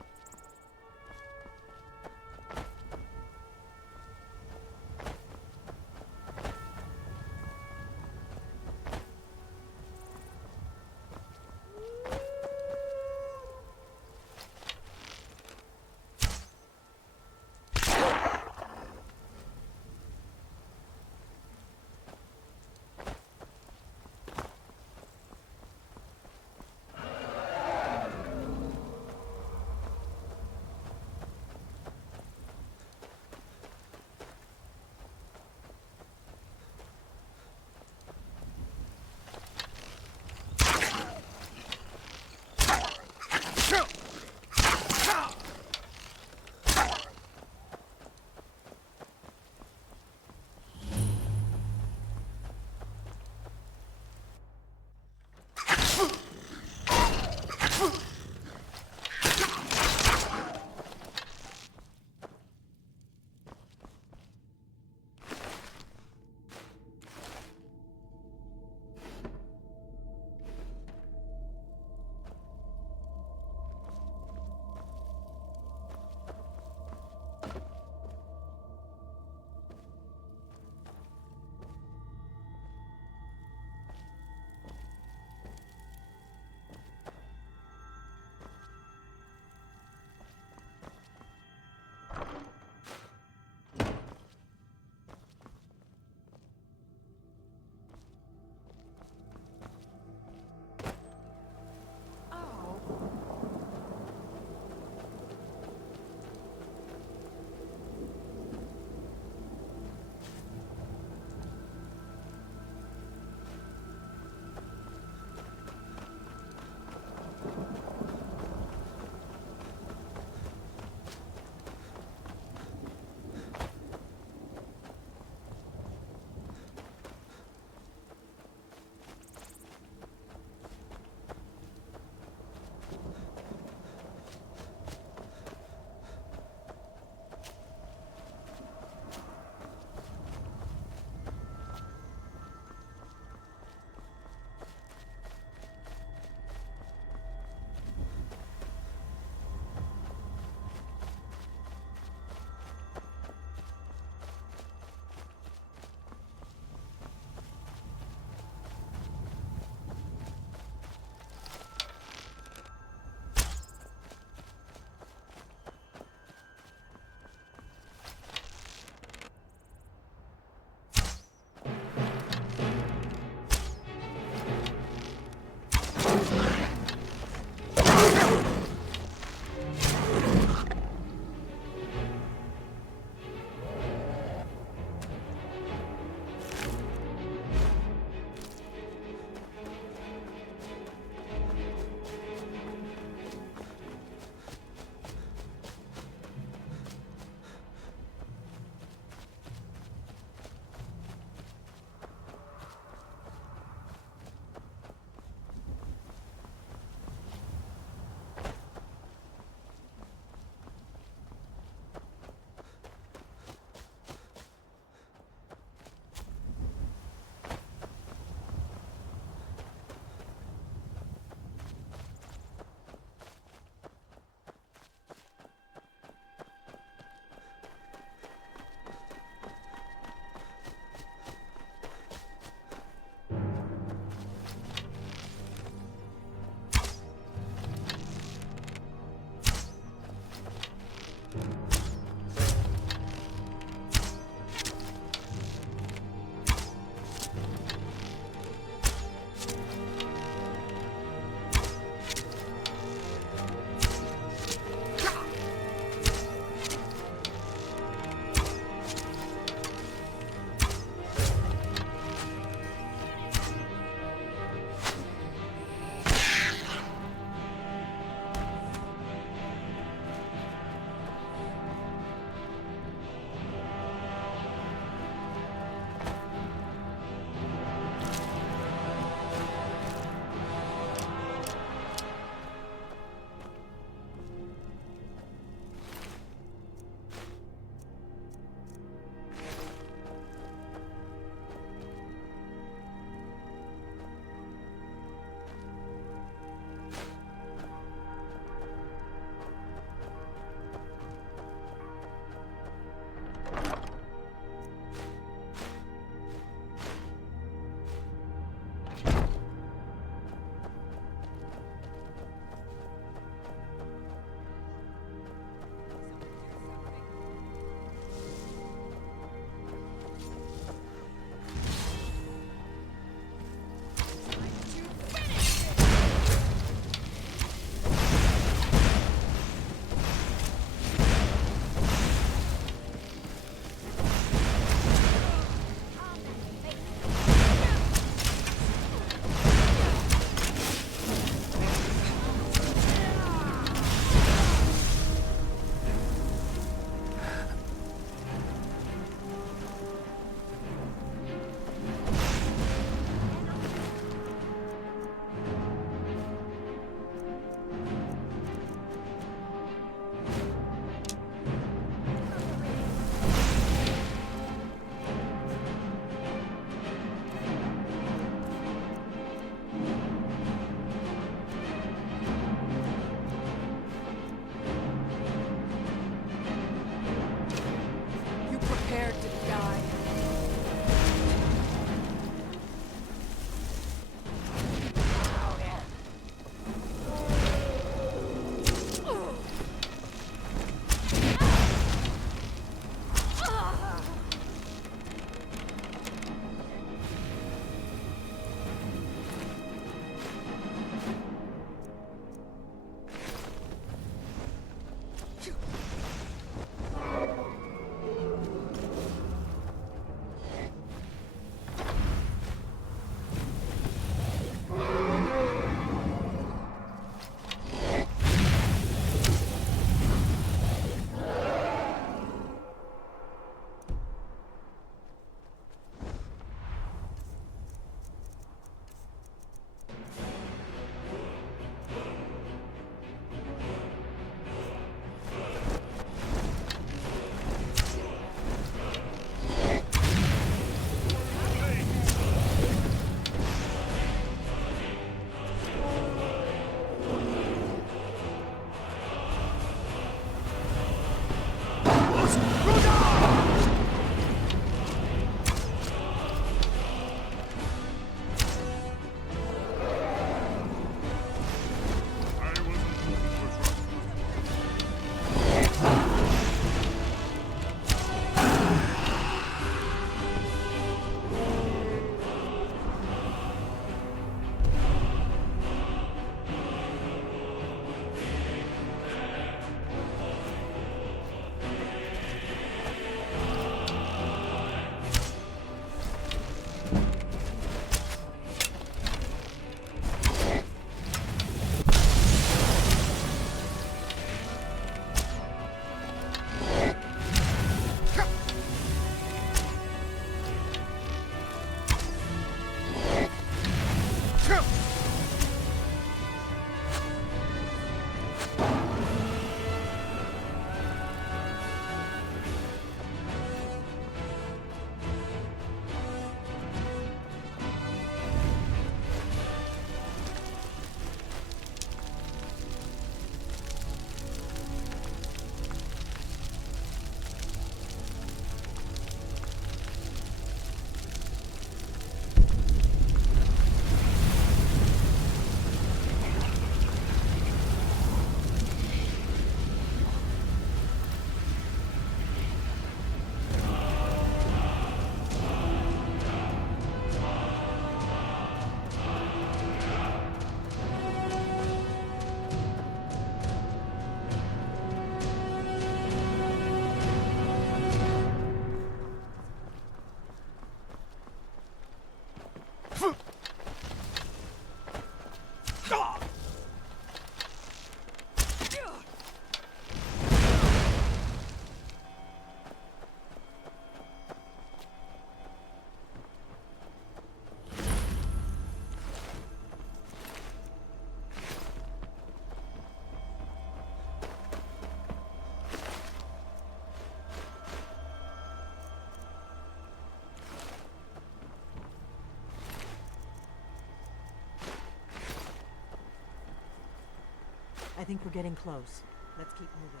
I think we're getting close. Let's keep moving.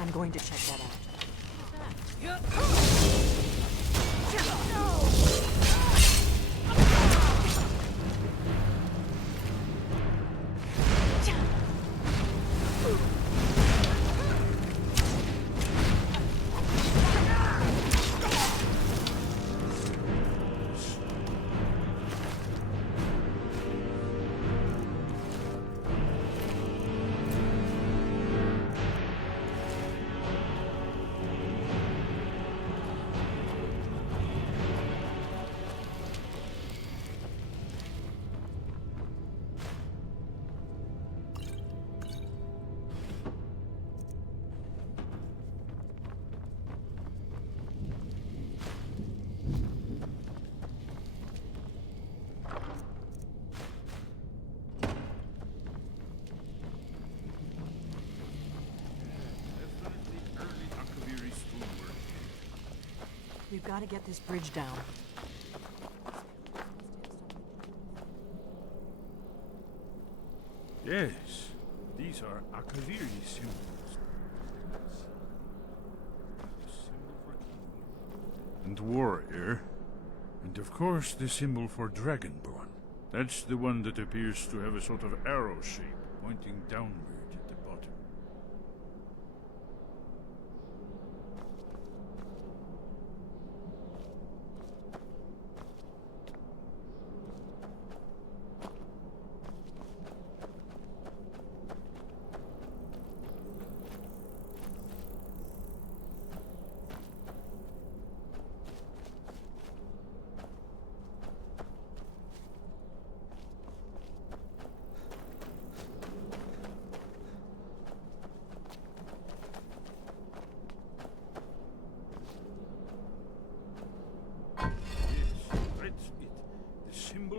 I'm going to check that out. We've got to get this bridge down. Yes, these are Akaviri symbols. Symbol for king and warrior, and of course the symbol for Dragonborn. That's the one that appears to have a sort of arrow shape pointing downward at the bottom.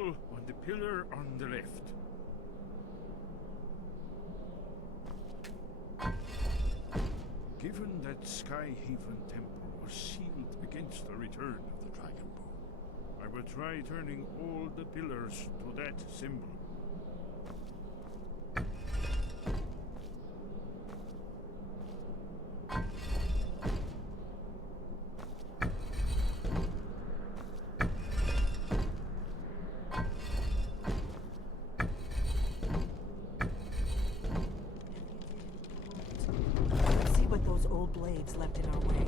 On the pillar on the left. Given that Skyhaven Temple was sealed against the return of the Dragonborn, I will try turning all the pillars to that symbol. Blades left in our way.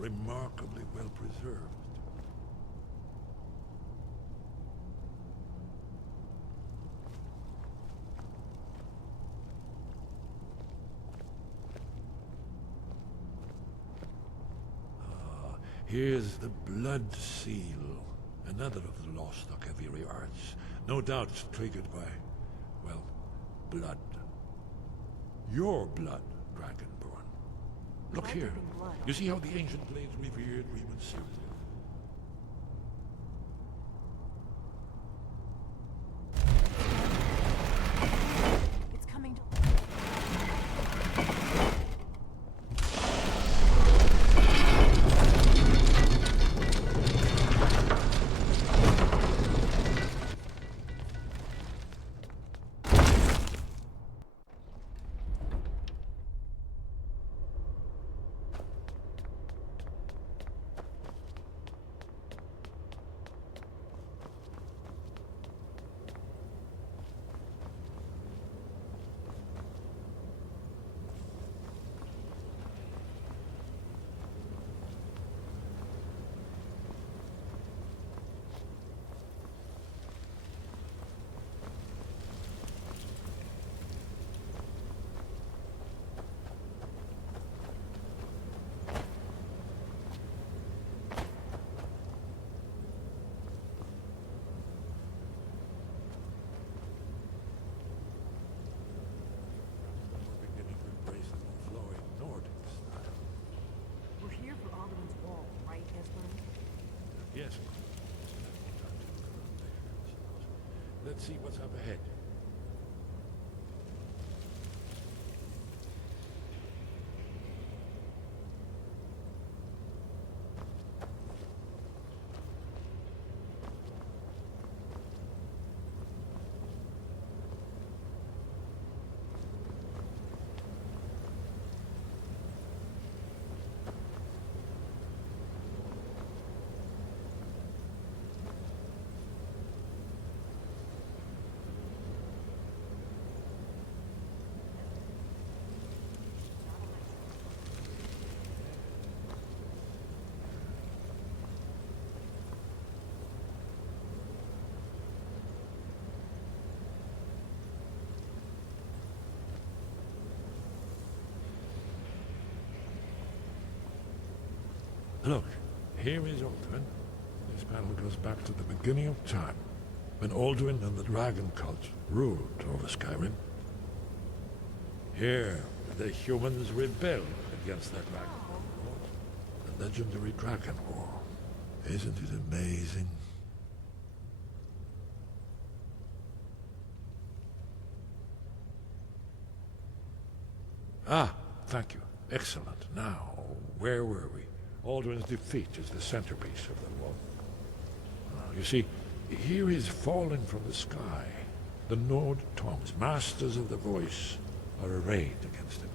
remarkably well preserved. Here's the Blood Seal, another of the lost Akaviri arts. No doubt triggered by, well, blood. Your blood, Dragonborn. Look here. You see how the ancient blades revered Reman Sirius? It's coming to... Yes. Let's see what's up ahead. Look, here is Alduin. This battle goes back to the beginning of time, when Alduin and the dragon cult ruled over Skyrim. Here, the humans rebelled against that dragon. The legendary Dragon War. Isn't it amazing? Ah, thank you. Excellent. Now, where were we? Alduin's defeat is the centerpiece of the war. You see, here he's fallen from the sky. The Nord Tongs, masters of the voice, are arrayed against him.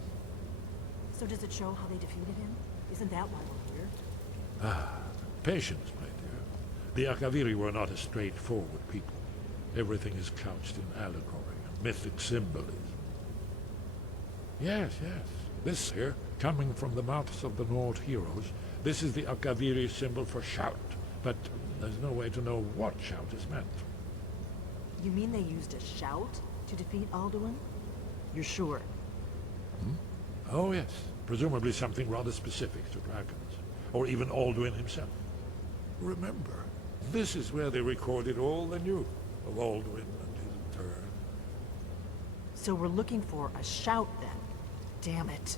So does it show how they defeated him? Isn't that why we're here? Ah, patience, my dear. The Akaviri were not a straightforward people. Everything is couched in allegory and mythic symbolism. Yes, yes. This here, coming from the mouths of the Nord heroes, this is the Akaviri symbol for shout, but there's no way to know what shout is meant. You mean they used a shout to defeat Alduin? You're sure? Hmm? Oh yes, presumably something rather specific to dragons, or even Alduin himself. Remember, this is where they recorded all they knew of Alduin and his turn. So we're looking for a shout then? Damn it.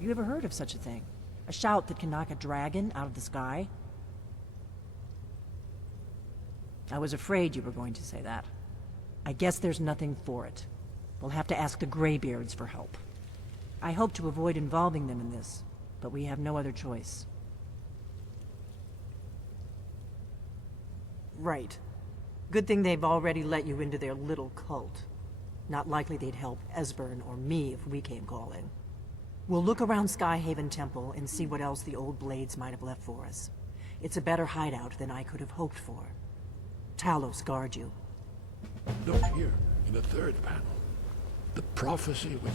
You ever heard of such a thing? A shout that can knock a dragon out of the sky? I was afraid you were going to say that. I guess there's nothing for it. We'll have to ask the Greybeards for help. I hope to avoid involving them in this, but we have no other choice. Right. Good thing they've already let you into their little cult. Not likely they'd help Esbern or me if we came calling. We'll look around Skyhaven Temple and see what else the old blades might have left for us. It's a better hideout than I could have hoped for. Talos guard you. Look here, in the third panel. The prophecy which...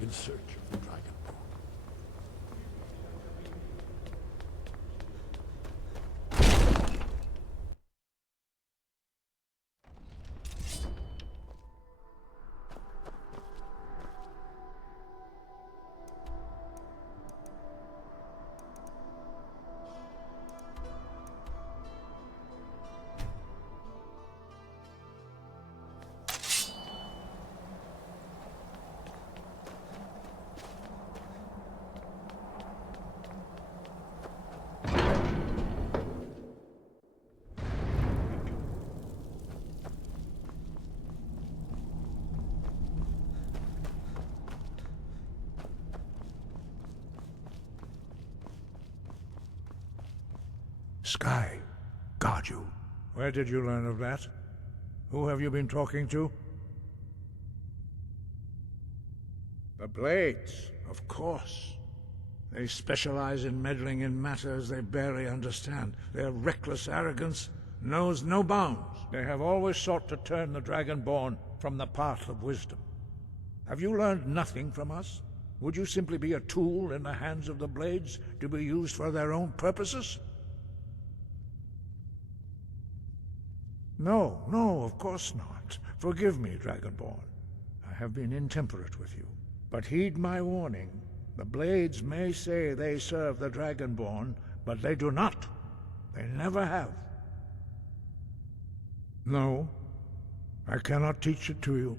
in search of the Dragonborn. Sky guard you. Where did you learn of that? Who have you been talking to? The Blades, of course. They specialize in meddling in matters they barely understand. Their reckless arrogance knows no bounds. They have always sought to turn the Dragonborn from the path of wisdom. Have you learned nothing from us? Would you simply be a tool in the hands of the Blades to be used for their own purposes? No, no, of course not. Forgive me, Dragonborn. I have been intemperate with you. But heed my warning. The Blades may say they serve the Dragonborn, but they do not. They never have. No, I cannot teach it to you,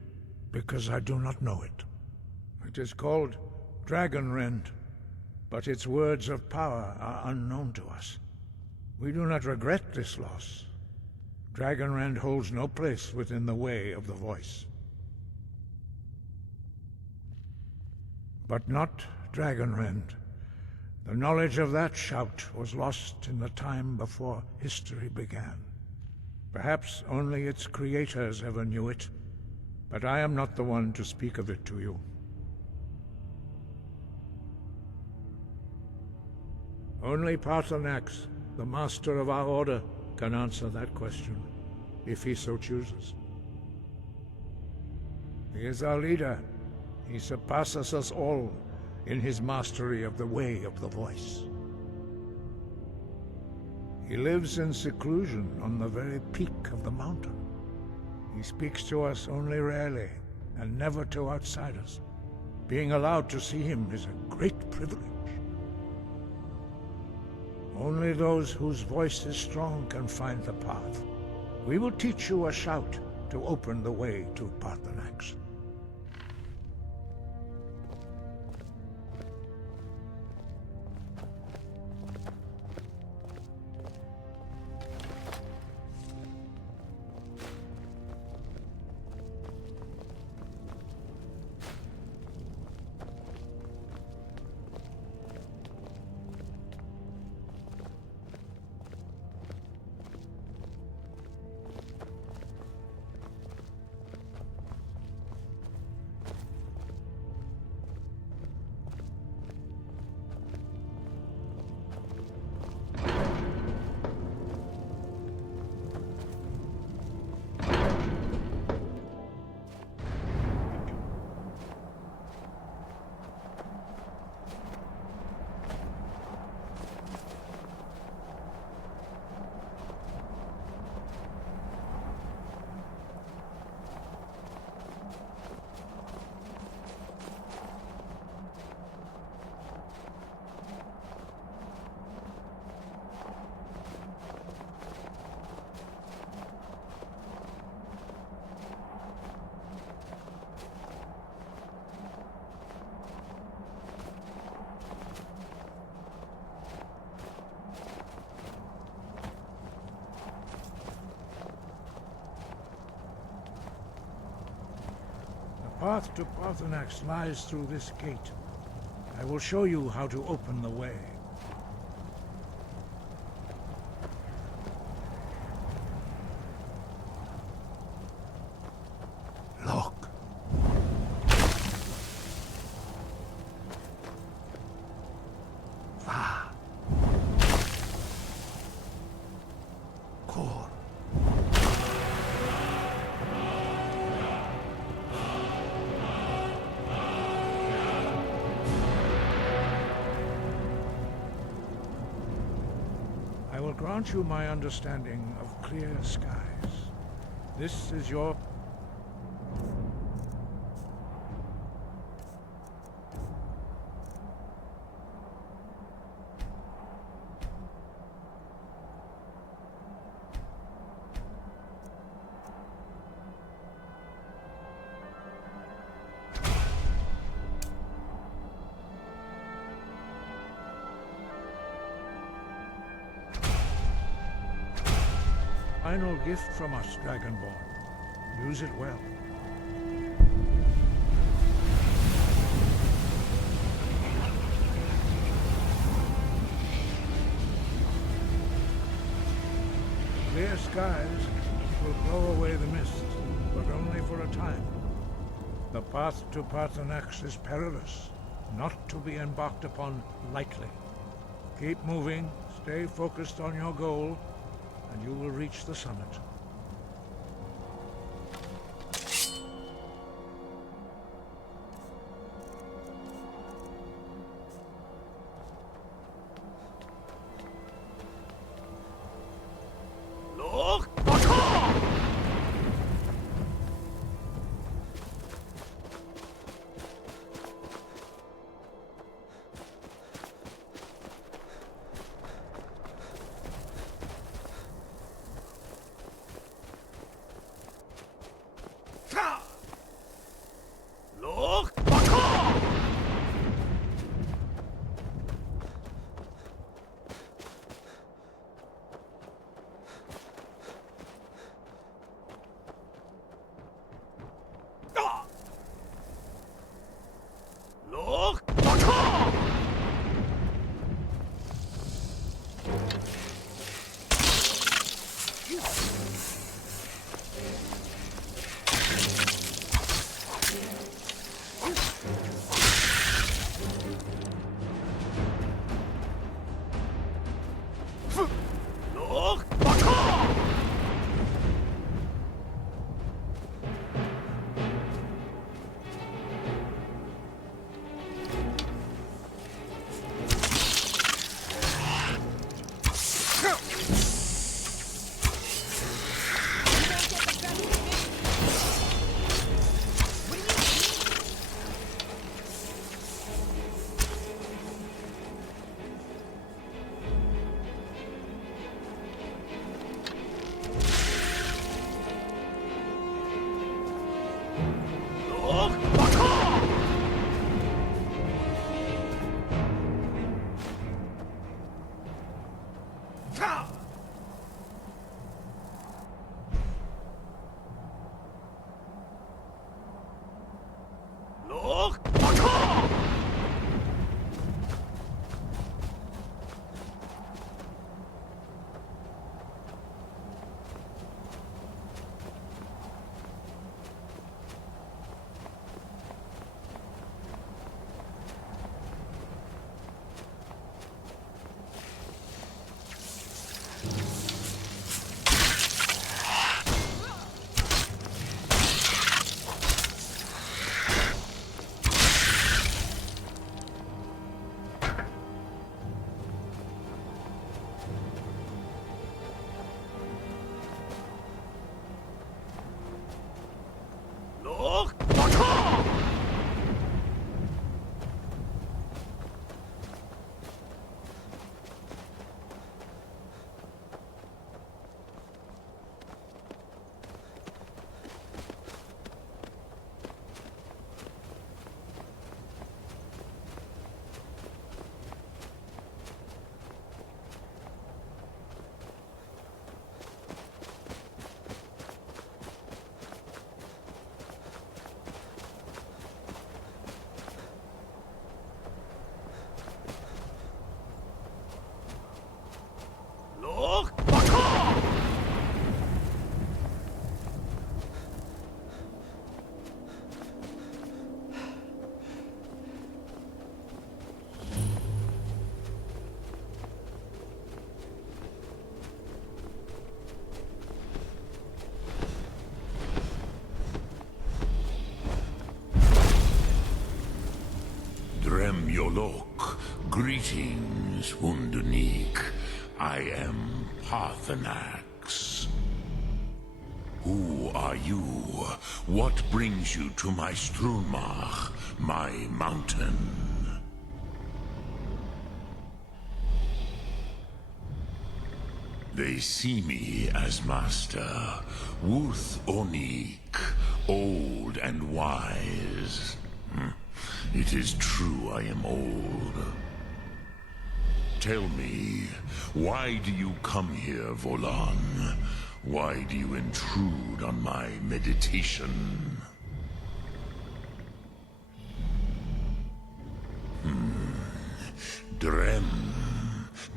because I do not know it. It is called Dragonrend, but its words of power are unknown to us. We do not regret this loss. Dragonrend holds no place within the way of the voice. But not Dragonrend. The knowledge of that shout was lost in the time before history began. Perhaps only its creators ever knew it, but I am not the one to speak of it to you. Only Paarthurnax, the master of our order, can answer that question, if he so chooses. He is our leader. He surpasses us all in his mastery of the way of the voice. He lives in seclusion on the very peak of the mountain. He speaks to us only rarely, and never to outsiders. Being allowed to see him is a great privilege. Only those whose voice is strong can find the path. We will teach you a shout to open the way to Paarthurnax. The path to Paarthurnax lies through this gate. I will show you how to open the way. Look. Va. Kor. I will grant you my understanding of clear skies. This is your... final gift from us, Dragonborn. Use it well. skies, it will blow away the mist, but only for a time. The path to Parthenax is perilous, not to be embarked upon lightly. Keep moving, stay focused on your goal, and you will reach the summit. Yolok, greetings, Undunik. I am Parthenax. Who are you? What brings you to my Strunmach, my mountain? They see me as master, Wuth Onik, old and wise. It is true I am old. Tell me, why do you come here, Volan? Why do you intrude on my meditation? Drem,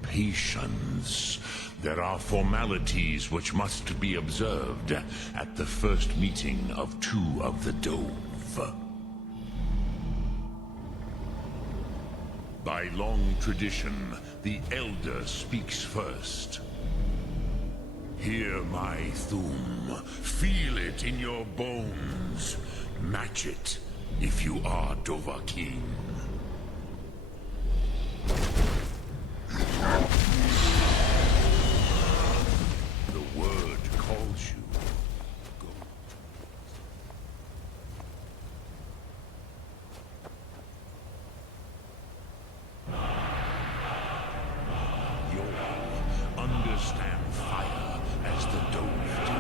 patience. There are formalities which must be observed at the first meeting of two of the Dove. By long tradition, the Elder speaks first. Hear my Thum. Feel it in your bones. Match it if you are Dovahkiin. The word calls you. Go. You'll understand fire as the Dove do.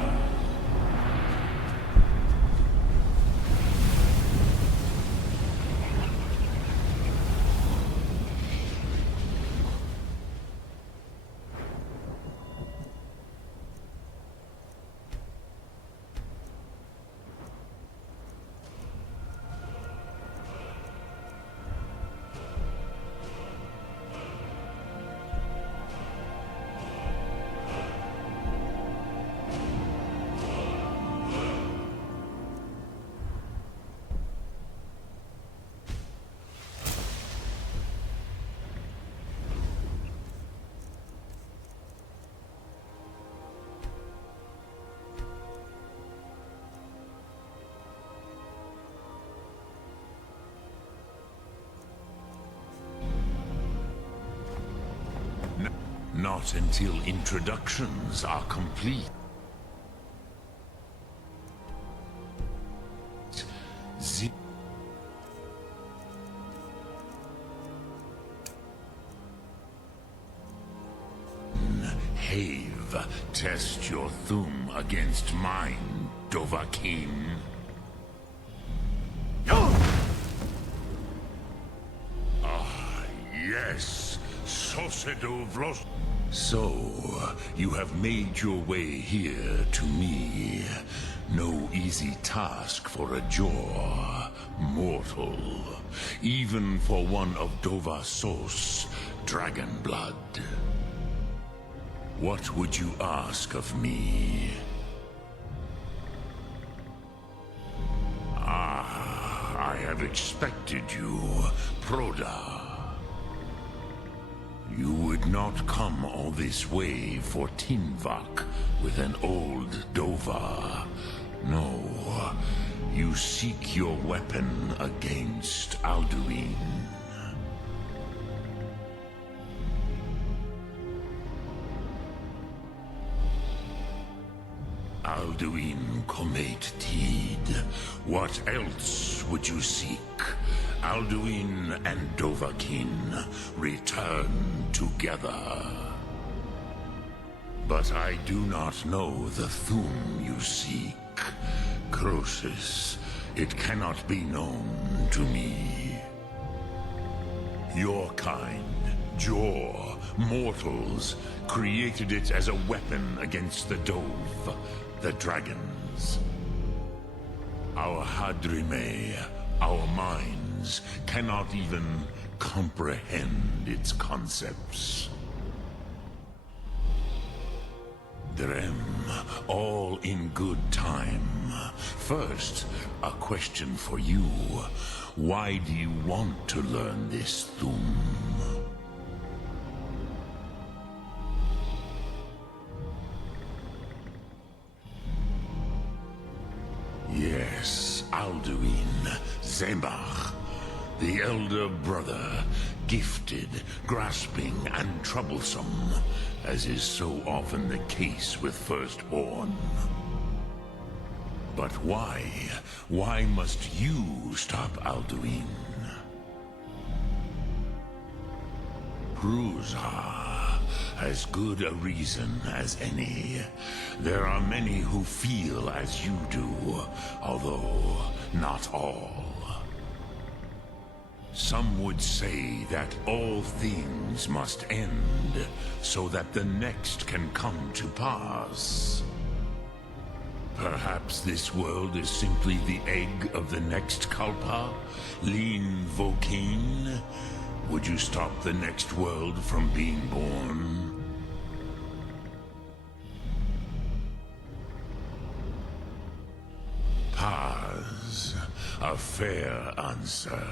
Not until introductions are complete. Have, test your Thum against mine, Dovahkiin. Yes, Sosedo Vlos. So, you have made your way here to me. No easy task for a jaw, mortal. Even for one of Dovahsos, dragon blood. What would you ask of me? I have expected you, Proda. You would not come all this way for Tinvak with an old Dova. No, you seek your weapon against Alduin. Alduin Comate Tid. What else would you seek? Alduin and Dovahkiin return together. But I do not know the Thum you seek. Croesus, it cannot be known to me. Your kind, Jor, mortals, created it as a weapon against the Dove, the dragons. Our Hadrime, our minds, cannot even comprehend its concepts. Drem, all in good time. First, a question for you. Why do you want to learn this Thum? Yes, Alduin, Zembach, the elder brother, gifted, grasping, and troublesome, as is so often the case with Firstborn. But why? Why must you stop Alduin? Pruzah, as good a reason as any. There are many who feel as you do, although not all. Some would say that all things must end, so that the next can come to pass. Perhaps this world is simply the egg of the next Kalpa, Lean Vokeen. Would you stop the next world from being born? A fair answer.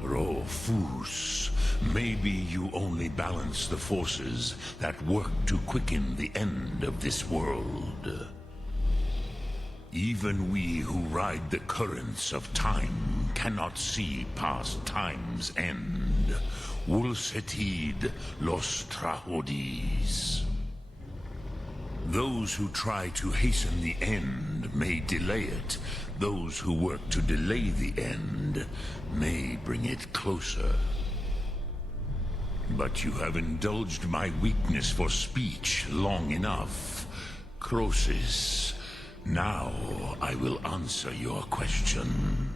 Rofus, maybe you only balance the forces that work to quicken the end of this world. Even we who ride the currents of time cannot see past time's end. Wulsetid los trahodis. Those who try to hasten the end may delay it. Those who work to delay the end may bring it closer. But you have indulged my weakness for speech long enough. Croesus, now I will answer your question.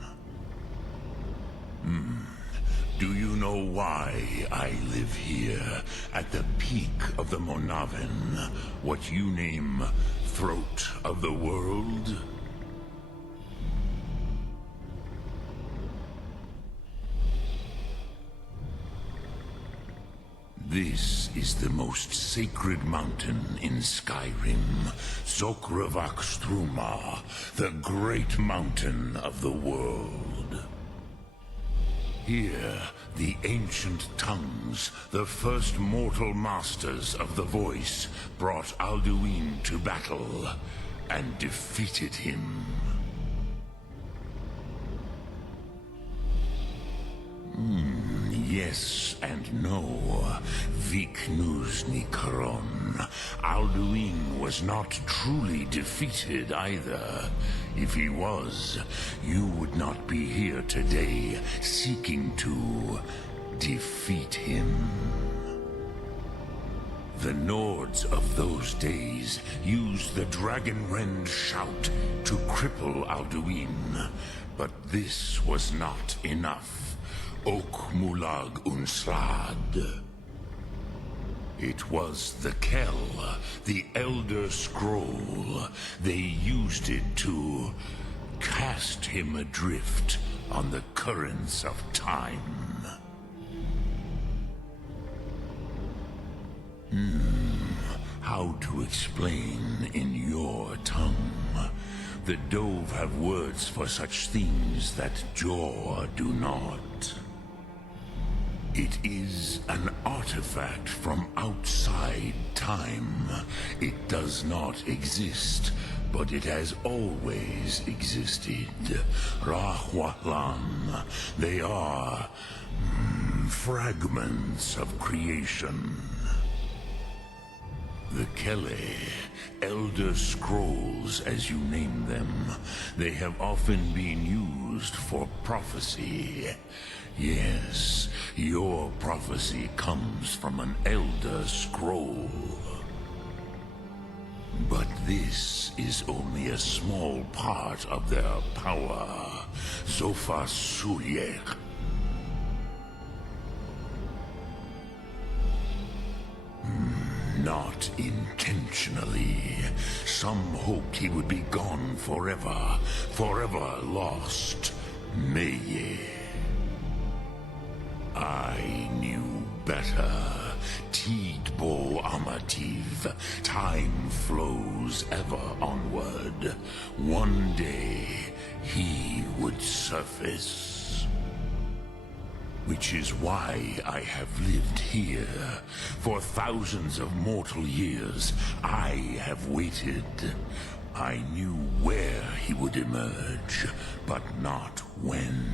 Do you know why I live here, at the peak of the Monaven, what you name Throat of the World? This is the most sacred mountain in Skyrim, Zokravak Struma, the great mountain of the world. Here, the ancient tongues, the first mortal masters of the voice, brought Alduin to battle and defeated him. Yes and no. Viknusnikaron. Alduin was not truly defeated either. If he was, you would not be here today seeking to defeat him. The Nords of those days used the Dragonrend shout to cripple Alduin, but this was not enough. Ok Mulag Unslad. It was the Kell, the Elder Scroll. They used it to cast him adrift on the currents of time. How to explain in your tongue? The Dove have words for such things that Jor do not. It is an artifact from outside time. It does not exist, but it has always existed. Rahwalan. They are fragments of creation. The Kele, Elder Scrolls as you name them, they have often been used for prophecy. Yes, your prophecy comes from an Elder Scroll. But this is only a small part of their power. Zofa Suyek. Not intentionally. Some hoped he would be gone forever, forever lost. Meye. I knew better. Tidbo Amativ. Time flows ever onward. One day, he would surface. Which is why I have lived here. For thousands of mortal years, I have waited. I knew where he would emerge, but not when.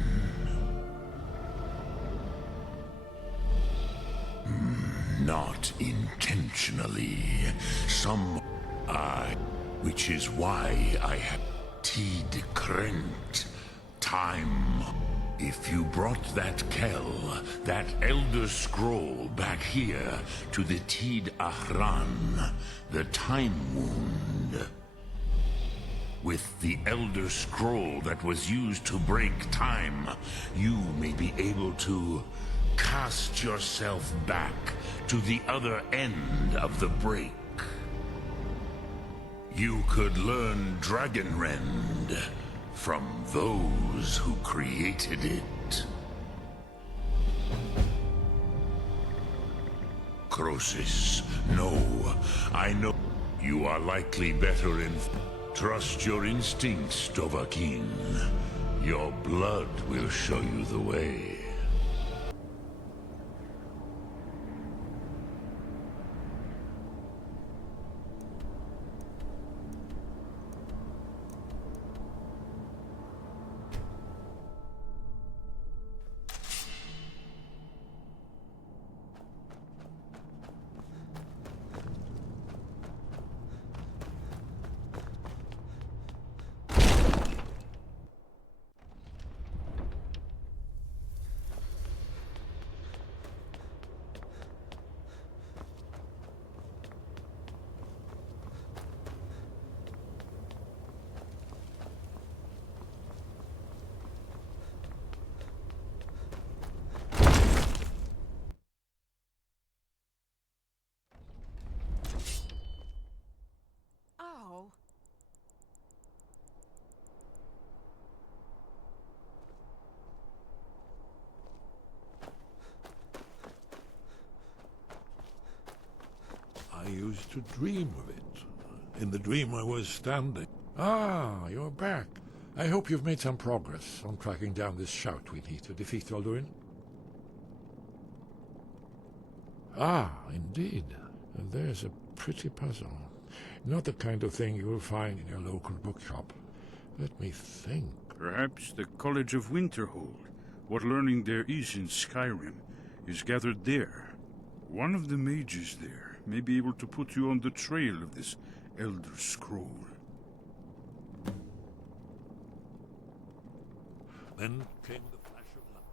Not intentionally. Which is why I have Tid Krent. Time. If you brought that Kell, that Elder Scroll back here to the Tid Ahran, the Time Wound. With the Elder Scroll that was used to break time, you may be able to cast yourself back to the other end of the break. You could learn Dragonrend from those who created it. Croesus, no, I know you are likely better in Trust your instincts, Dovahkiin. Your blood will show you the way. Oh. I used to dream of it. In the dream I was standing. Ah, you're back. I hope you've made some progress on tracking down this shout we need to defeat Alduin. Ah, indeed. And there's a pretty puzzle. Not the kind of thing you'll find in your local bookshop. Let me think. Perhaps the College of Winterhold, what learning there is in Skyrim, is gathered there. One of the mages there may be able to put you on the trail of this Elder Scroll. Then came the flash of light.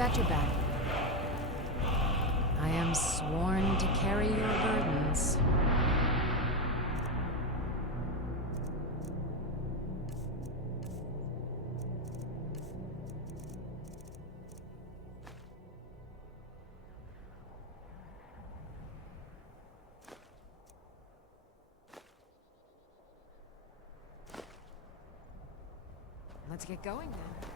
got your back. I am sworn to carry your burdens. Let's get going then.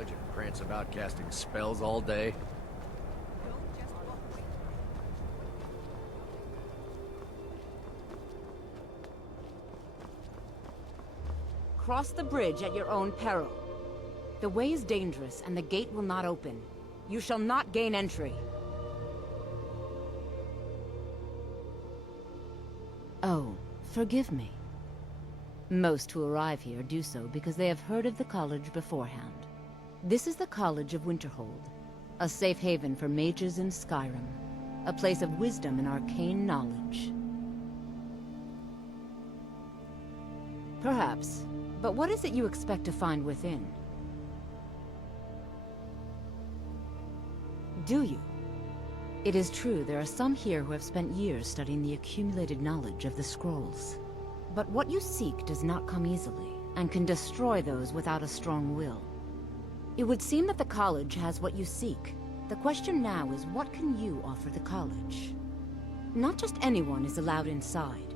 college and prance about casting spells all day? Cross the bridge at your own peril. The way is dangerous, and the gate will not open. You shall not gain entry. Oh, forgive me. Most who arrive here do so because they have heard of the college beforehand. This is the College of Winterhold, a safe haven for mages in Skyrim, a place of wisdom and arcane knowledge. Perhaps, but what is it you expect to find within? Do you? It is true there are some here who have spent years studying the accumulated knowledge of the scrolls. But what you seek does not come easily, and can destroy those without a strong will. It would seem that the college has what you seek. The question now is, what can you offer the college? Not just anyone is allowed inside.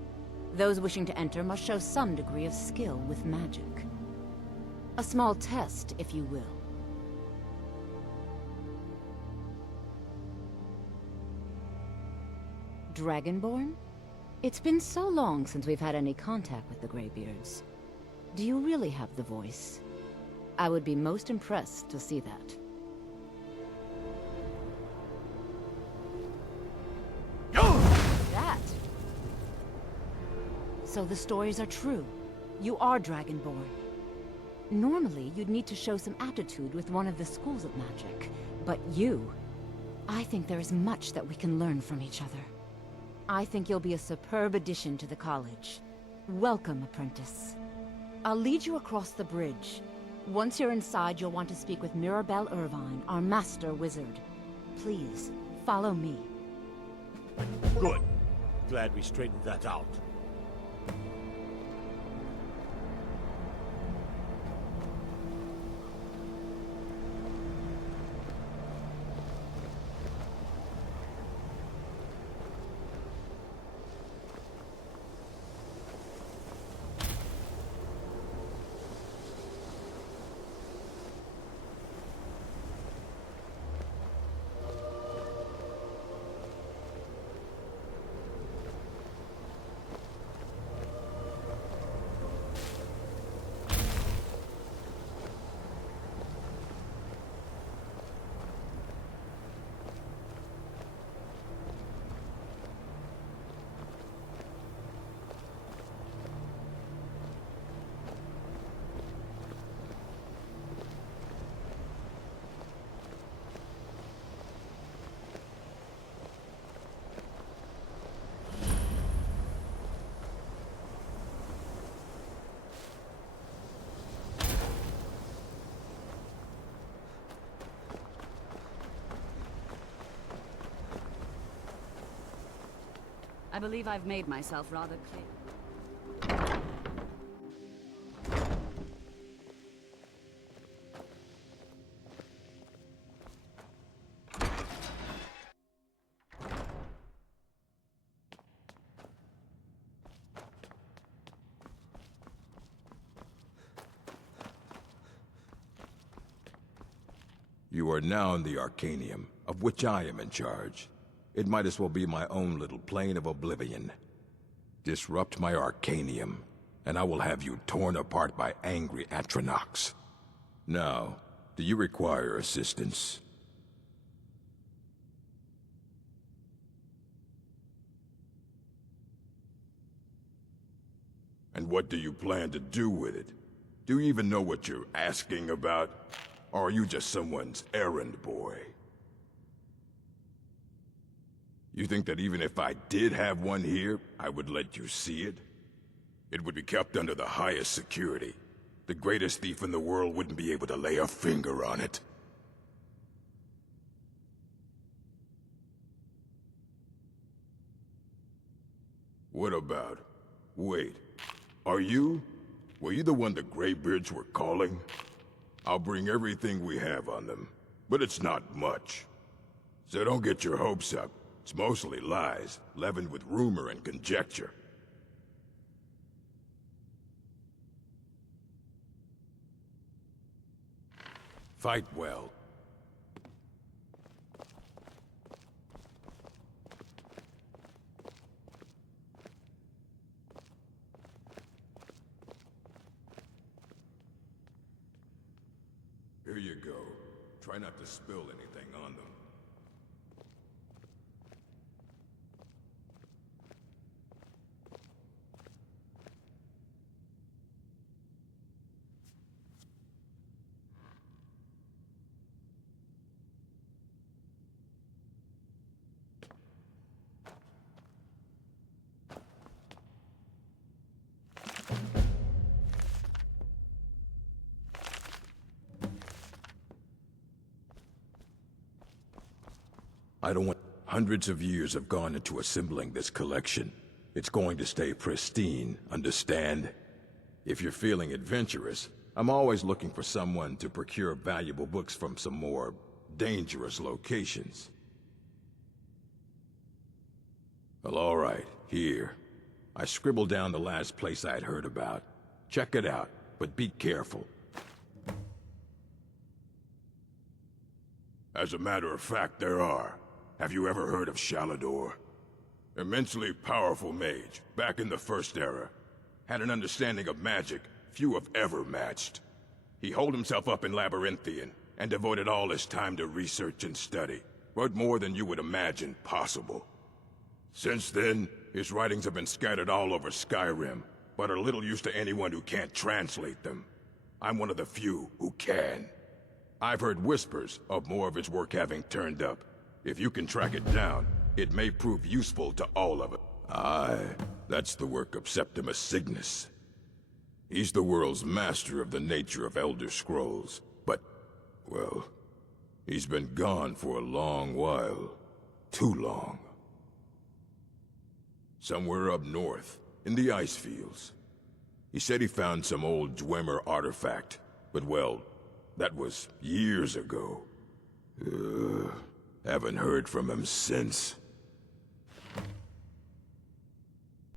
Those wishing to enter must show some degree of skill with magic. A small test, if you will. Dragonborn? It's been so long since we've had any contact with the Greybeards. Do you really have the voice? I would be most impressed to see that. That! So the stories are true. You are Dragonborn. Normally, you'd need to show some aptitude with one of the schools of magic. But you... I think there is much that we can learn from each other. I think you'll be a superb addition to the college. Welcome, apprentice. I'll lead you across the bridge. Once you're inside, you'll want to speak with Mirabelle Irvine, our master wizard. Please, follow me. Good. Glad we straightened that out. I believe I've made myself rather clear. You are now in the Arcanium, of which I am in charge. It might as well be my own little plane of oblivion. Disrupt my Arcanium, and I will have you torn apart by angry Atronachs. Now, do you require assistance? And what do you plan to do with it? Do you even know what you're asking about? Or are you just someone's errand boy? You think that even if I did have one here, I would let you see it? It would be kept under the highest security. The greatest thief in the world wouldn't be able to lay a finger on it. What about... Wait. Are you? Were you the one the Greybeards were calling? I'll bring everything we have on them, but it's not much. So don't get your hopes up. It's mostly lies, leavened with rumor and conjecture. Fight well. Here you go. Try not to spill anything on them. I don't want... Hundreds of years have gone into assembling this collection. It's going to stay pristine, understand? If you're feeling adventurous, I'm always looking for someone to procure valuable books from some more dangerous locations. Well, all right, here. I scribbled down the last place I'd heard about. Check it out, but be careful. As a matter of fact, there are. Have you ever heard of Shalador? Immensely powerful mage, back in the First Era. Had an understanding of magic few have ever matched. He holed himself up in Labyrinthian, and devoted all his time to research and study. But more than you would imagine possible. Since then, his writings have been scattered all over Skyrim, but are little use to anyone who can't translate them. I'm one of the few who can. I've heard whispers of more of his work having turned up. If you can track it down, it may prove useful to all of us. Aye, that's the work of Septimus Cygnus. He's the world's master of the nature of Elder Scrolls, but, well, he's been gone for a long while. Too long. Somewhere up north, in the ice fields. He said he found some old Dwemer artifact, but well, that was years ago. Haven't heard from him since.